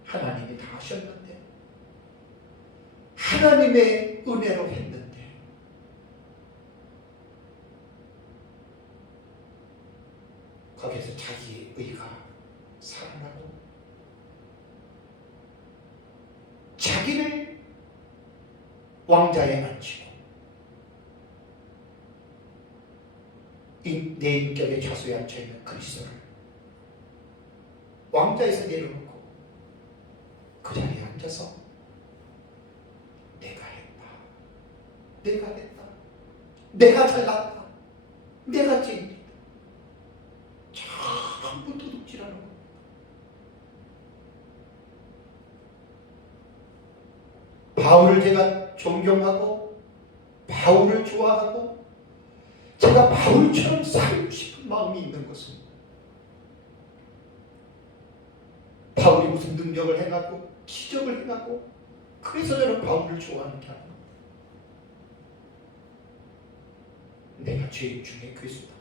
하나님이 다 하셨는데, 하나님의 은혜로 했는데, 거기에서 자기의 의가 살아나고 자기를 왕자에 앉히고 내 인격의 좌수에 앉혀있는 그리스도를 왕자에서 내려놓고 그 자리에 앉아서 내가 했다, 내가 했다, 내가 잘났다, 내가 쟁이다, 전부 도둑질하는 겁니다. 바울을 제가 존경하고 바울을 좋아하고 제가 바울처럼 살고 싶은 마음이 있는 것은 바울이 무슨 능력을 행하고 기적을 행하고 그래서 저는 바울을 좋아하는 게 아닙니다. 내가 죄인 중에 괴수다.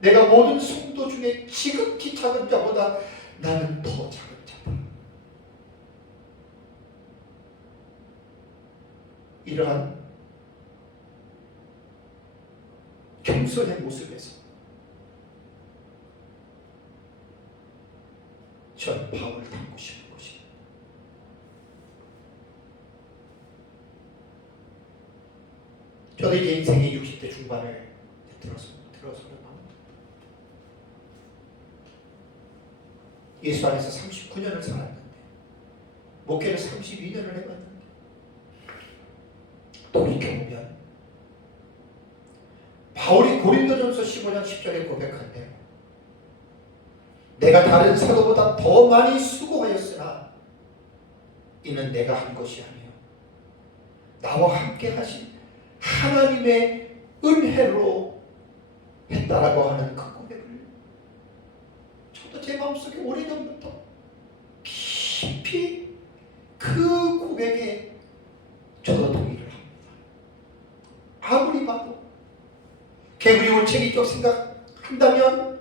내가 모든 성도 중에 지극히 작은 자보다 나는 더 작은 자다. 이러한 겸손의 모습에서 전 바울을 닮고 싶은 것입니다. 저도 이제 인생의 60대 중반을 들어서는 합니다. 예수 안에서 39년을 살았는데 목회를 32년을 해봤는데 돌이켜보면 바울이 고린도전서 15장 10절에 고백한 대로 내가 다른 사도보다 더 많이 수고하였으나 이는 내가 한 것이 아니요 나와 함께 하신 하나님의 은혜로 했다라고 하는 그 고백을 저도 제 마음속에 오래전부터 깊이 그 고백에 저도 동의를 합니다. 아무리 봐도 개구리 올챙이쪽 생각한다면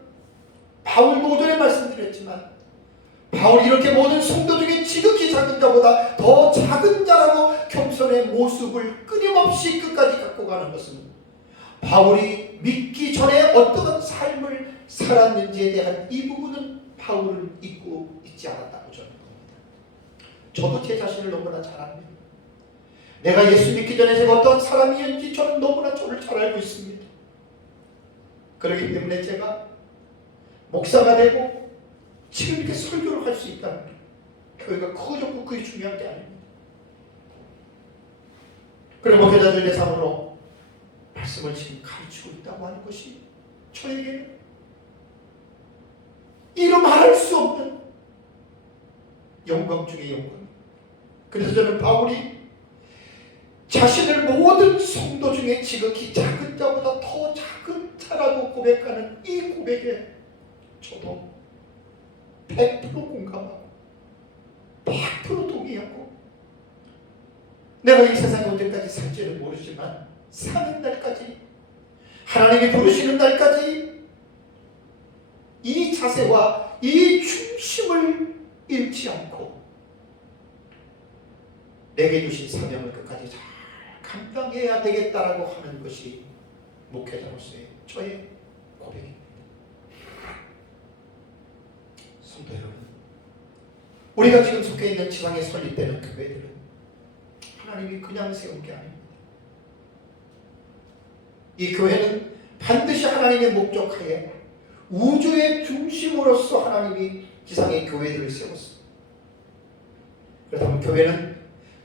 바울도 오전에 말씀드렸지만 바울이 이렇게 모든 성도 중에 지극히 작은 자보다 더 작은 자라고 겸손의 모습을 끊임없이 끝까지 갖고 가는 것은 바울이 믿기 전에 어떤 삶을 살았는지에 대한 이 부분은 바울은 잊고 있지 않았다고 저는 봅니다. 저도 제 자신을 너무나 잘 압니다. 내가 예수 믿기 전에 제가 어떤 사람이었는지 저는 너무나 저를 잘 알고 있습니다. 그렇기 때문에 제가 목사가 되고 지금 이렇게 설교를 할 수 있다는 게 교회가 커졌고 그게 중요한 게 아닙니다. 그리고 목회자들 대상으로 말씀을 지금 가르치고 있다고 하는 것이 저에게는 이루 말할 수 없는 영광 중의 영광. 그래서 저는 바울이 자신을 모든 성도 중에 지극히 작은 자보다 더 작은 자라고 고백하는 이 고백에 저도 100% 공감하고 100% 동의하고 내가 이 세상에 언제까지 살지는 모르지만 사는 날까지 하나님이 부르시는 날까지 이 자세와 이 중심을 잃지 않고 내게 주신 사명을 끝까지 잘 감당해야 되겠다라고 하는 것이 목회자로서의 저의 고백입니다. 성도 여러분, 우리가 지금 속해 있는 지상에 설립되는 교회들은 하나님이 그냥 세운 게 아닙니다. 이 교회는 반드시 하나님의 목적하에 우주의 중심으로서 하나님이 지상의 교회들을 세웠습니다. 그렇다면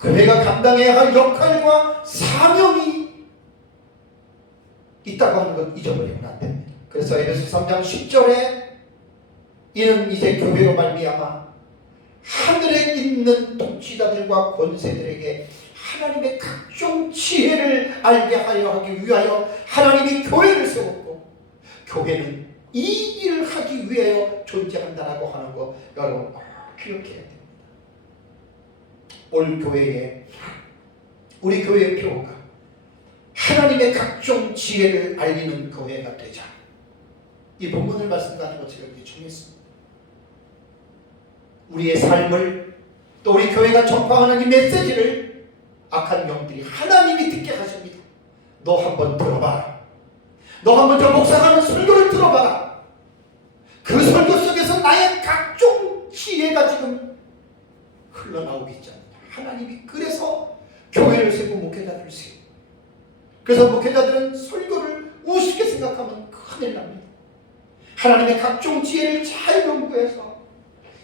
교회가 감당해야 할 역할과 사명이 있다고 하는 건 잊어버리면 안 됩니다. 그래서 에베소 3장 10절에 이는 이제 교회로 말미암아 하늘에 있는 통치자들과 권세들에게 하나님의 각종 지혜를 알게 하려 하기 위하여 하나님이 교회를 세웠고, 교회는 이 일을 하기 위하여 존재한다라고 하는 거 여러분 기억해야 됩니다. 올 교회에 우리 교회의 표가 하나님의 각종 지혜를 알리는 교회가 되자. 이 본문을 말씀 가지고 제가 이렇게 정했습니다. 우리의 삶을, 또 우리 교회가 전파하는 이 메시지를 악한 영들이 하나님이 듣게 하십니다. 너 한번 들어봐라. 너 한번 저 목사가 하는 설교를 들어봐라. 그 설교 속에서 나의 각종 지혜가 지금 흘러나오고 있지 않느냐. 하나님이 그래서 교회를 세우고 목회자들을 세우고, 그래서 목회자들은 설교를 우습게 생각하면 큰일 납니다. 하나님의 각종 지혜를 잘 연구해서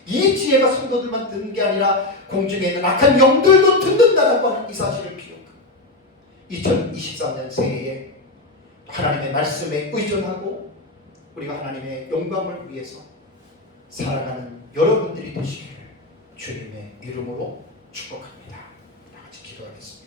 이 지혜가 성도들만 듣는 게 아니라 공중에 있는 악한 영들도 듣는다라고 하는 이 사실을 기억하고, 2023년 새해에 하나님의 말씀에 의존하고 우리가 하나님의 영광을 위해서 살아가는 여러분들이 되시기를 주님의 이름으로 축복합니다. 다 같이 기도하겠습니다.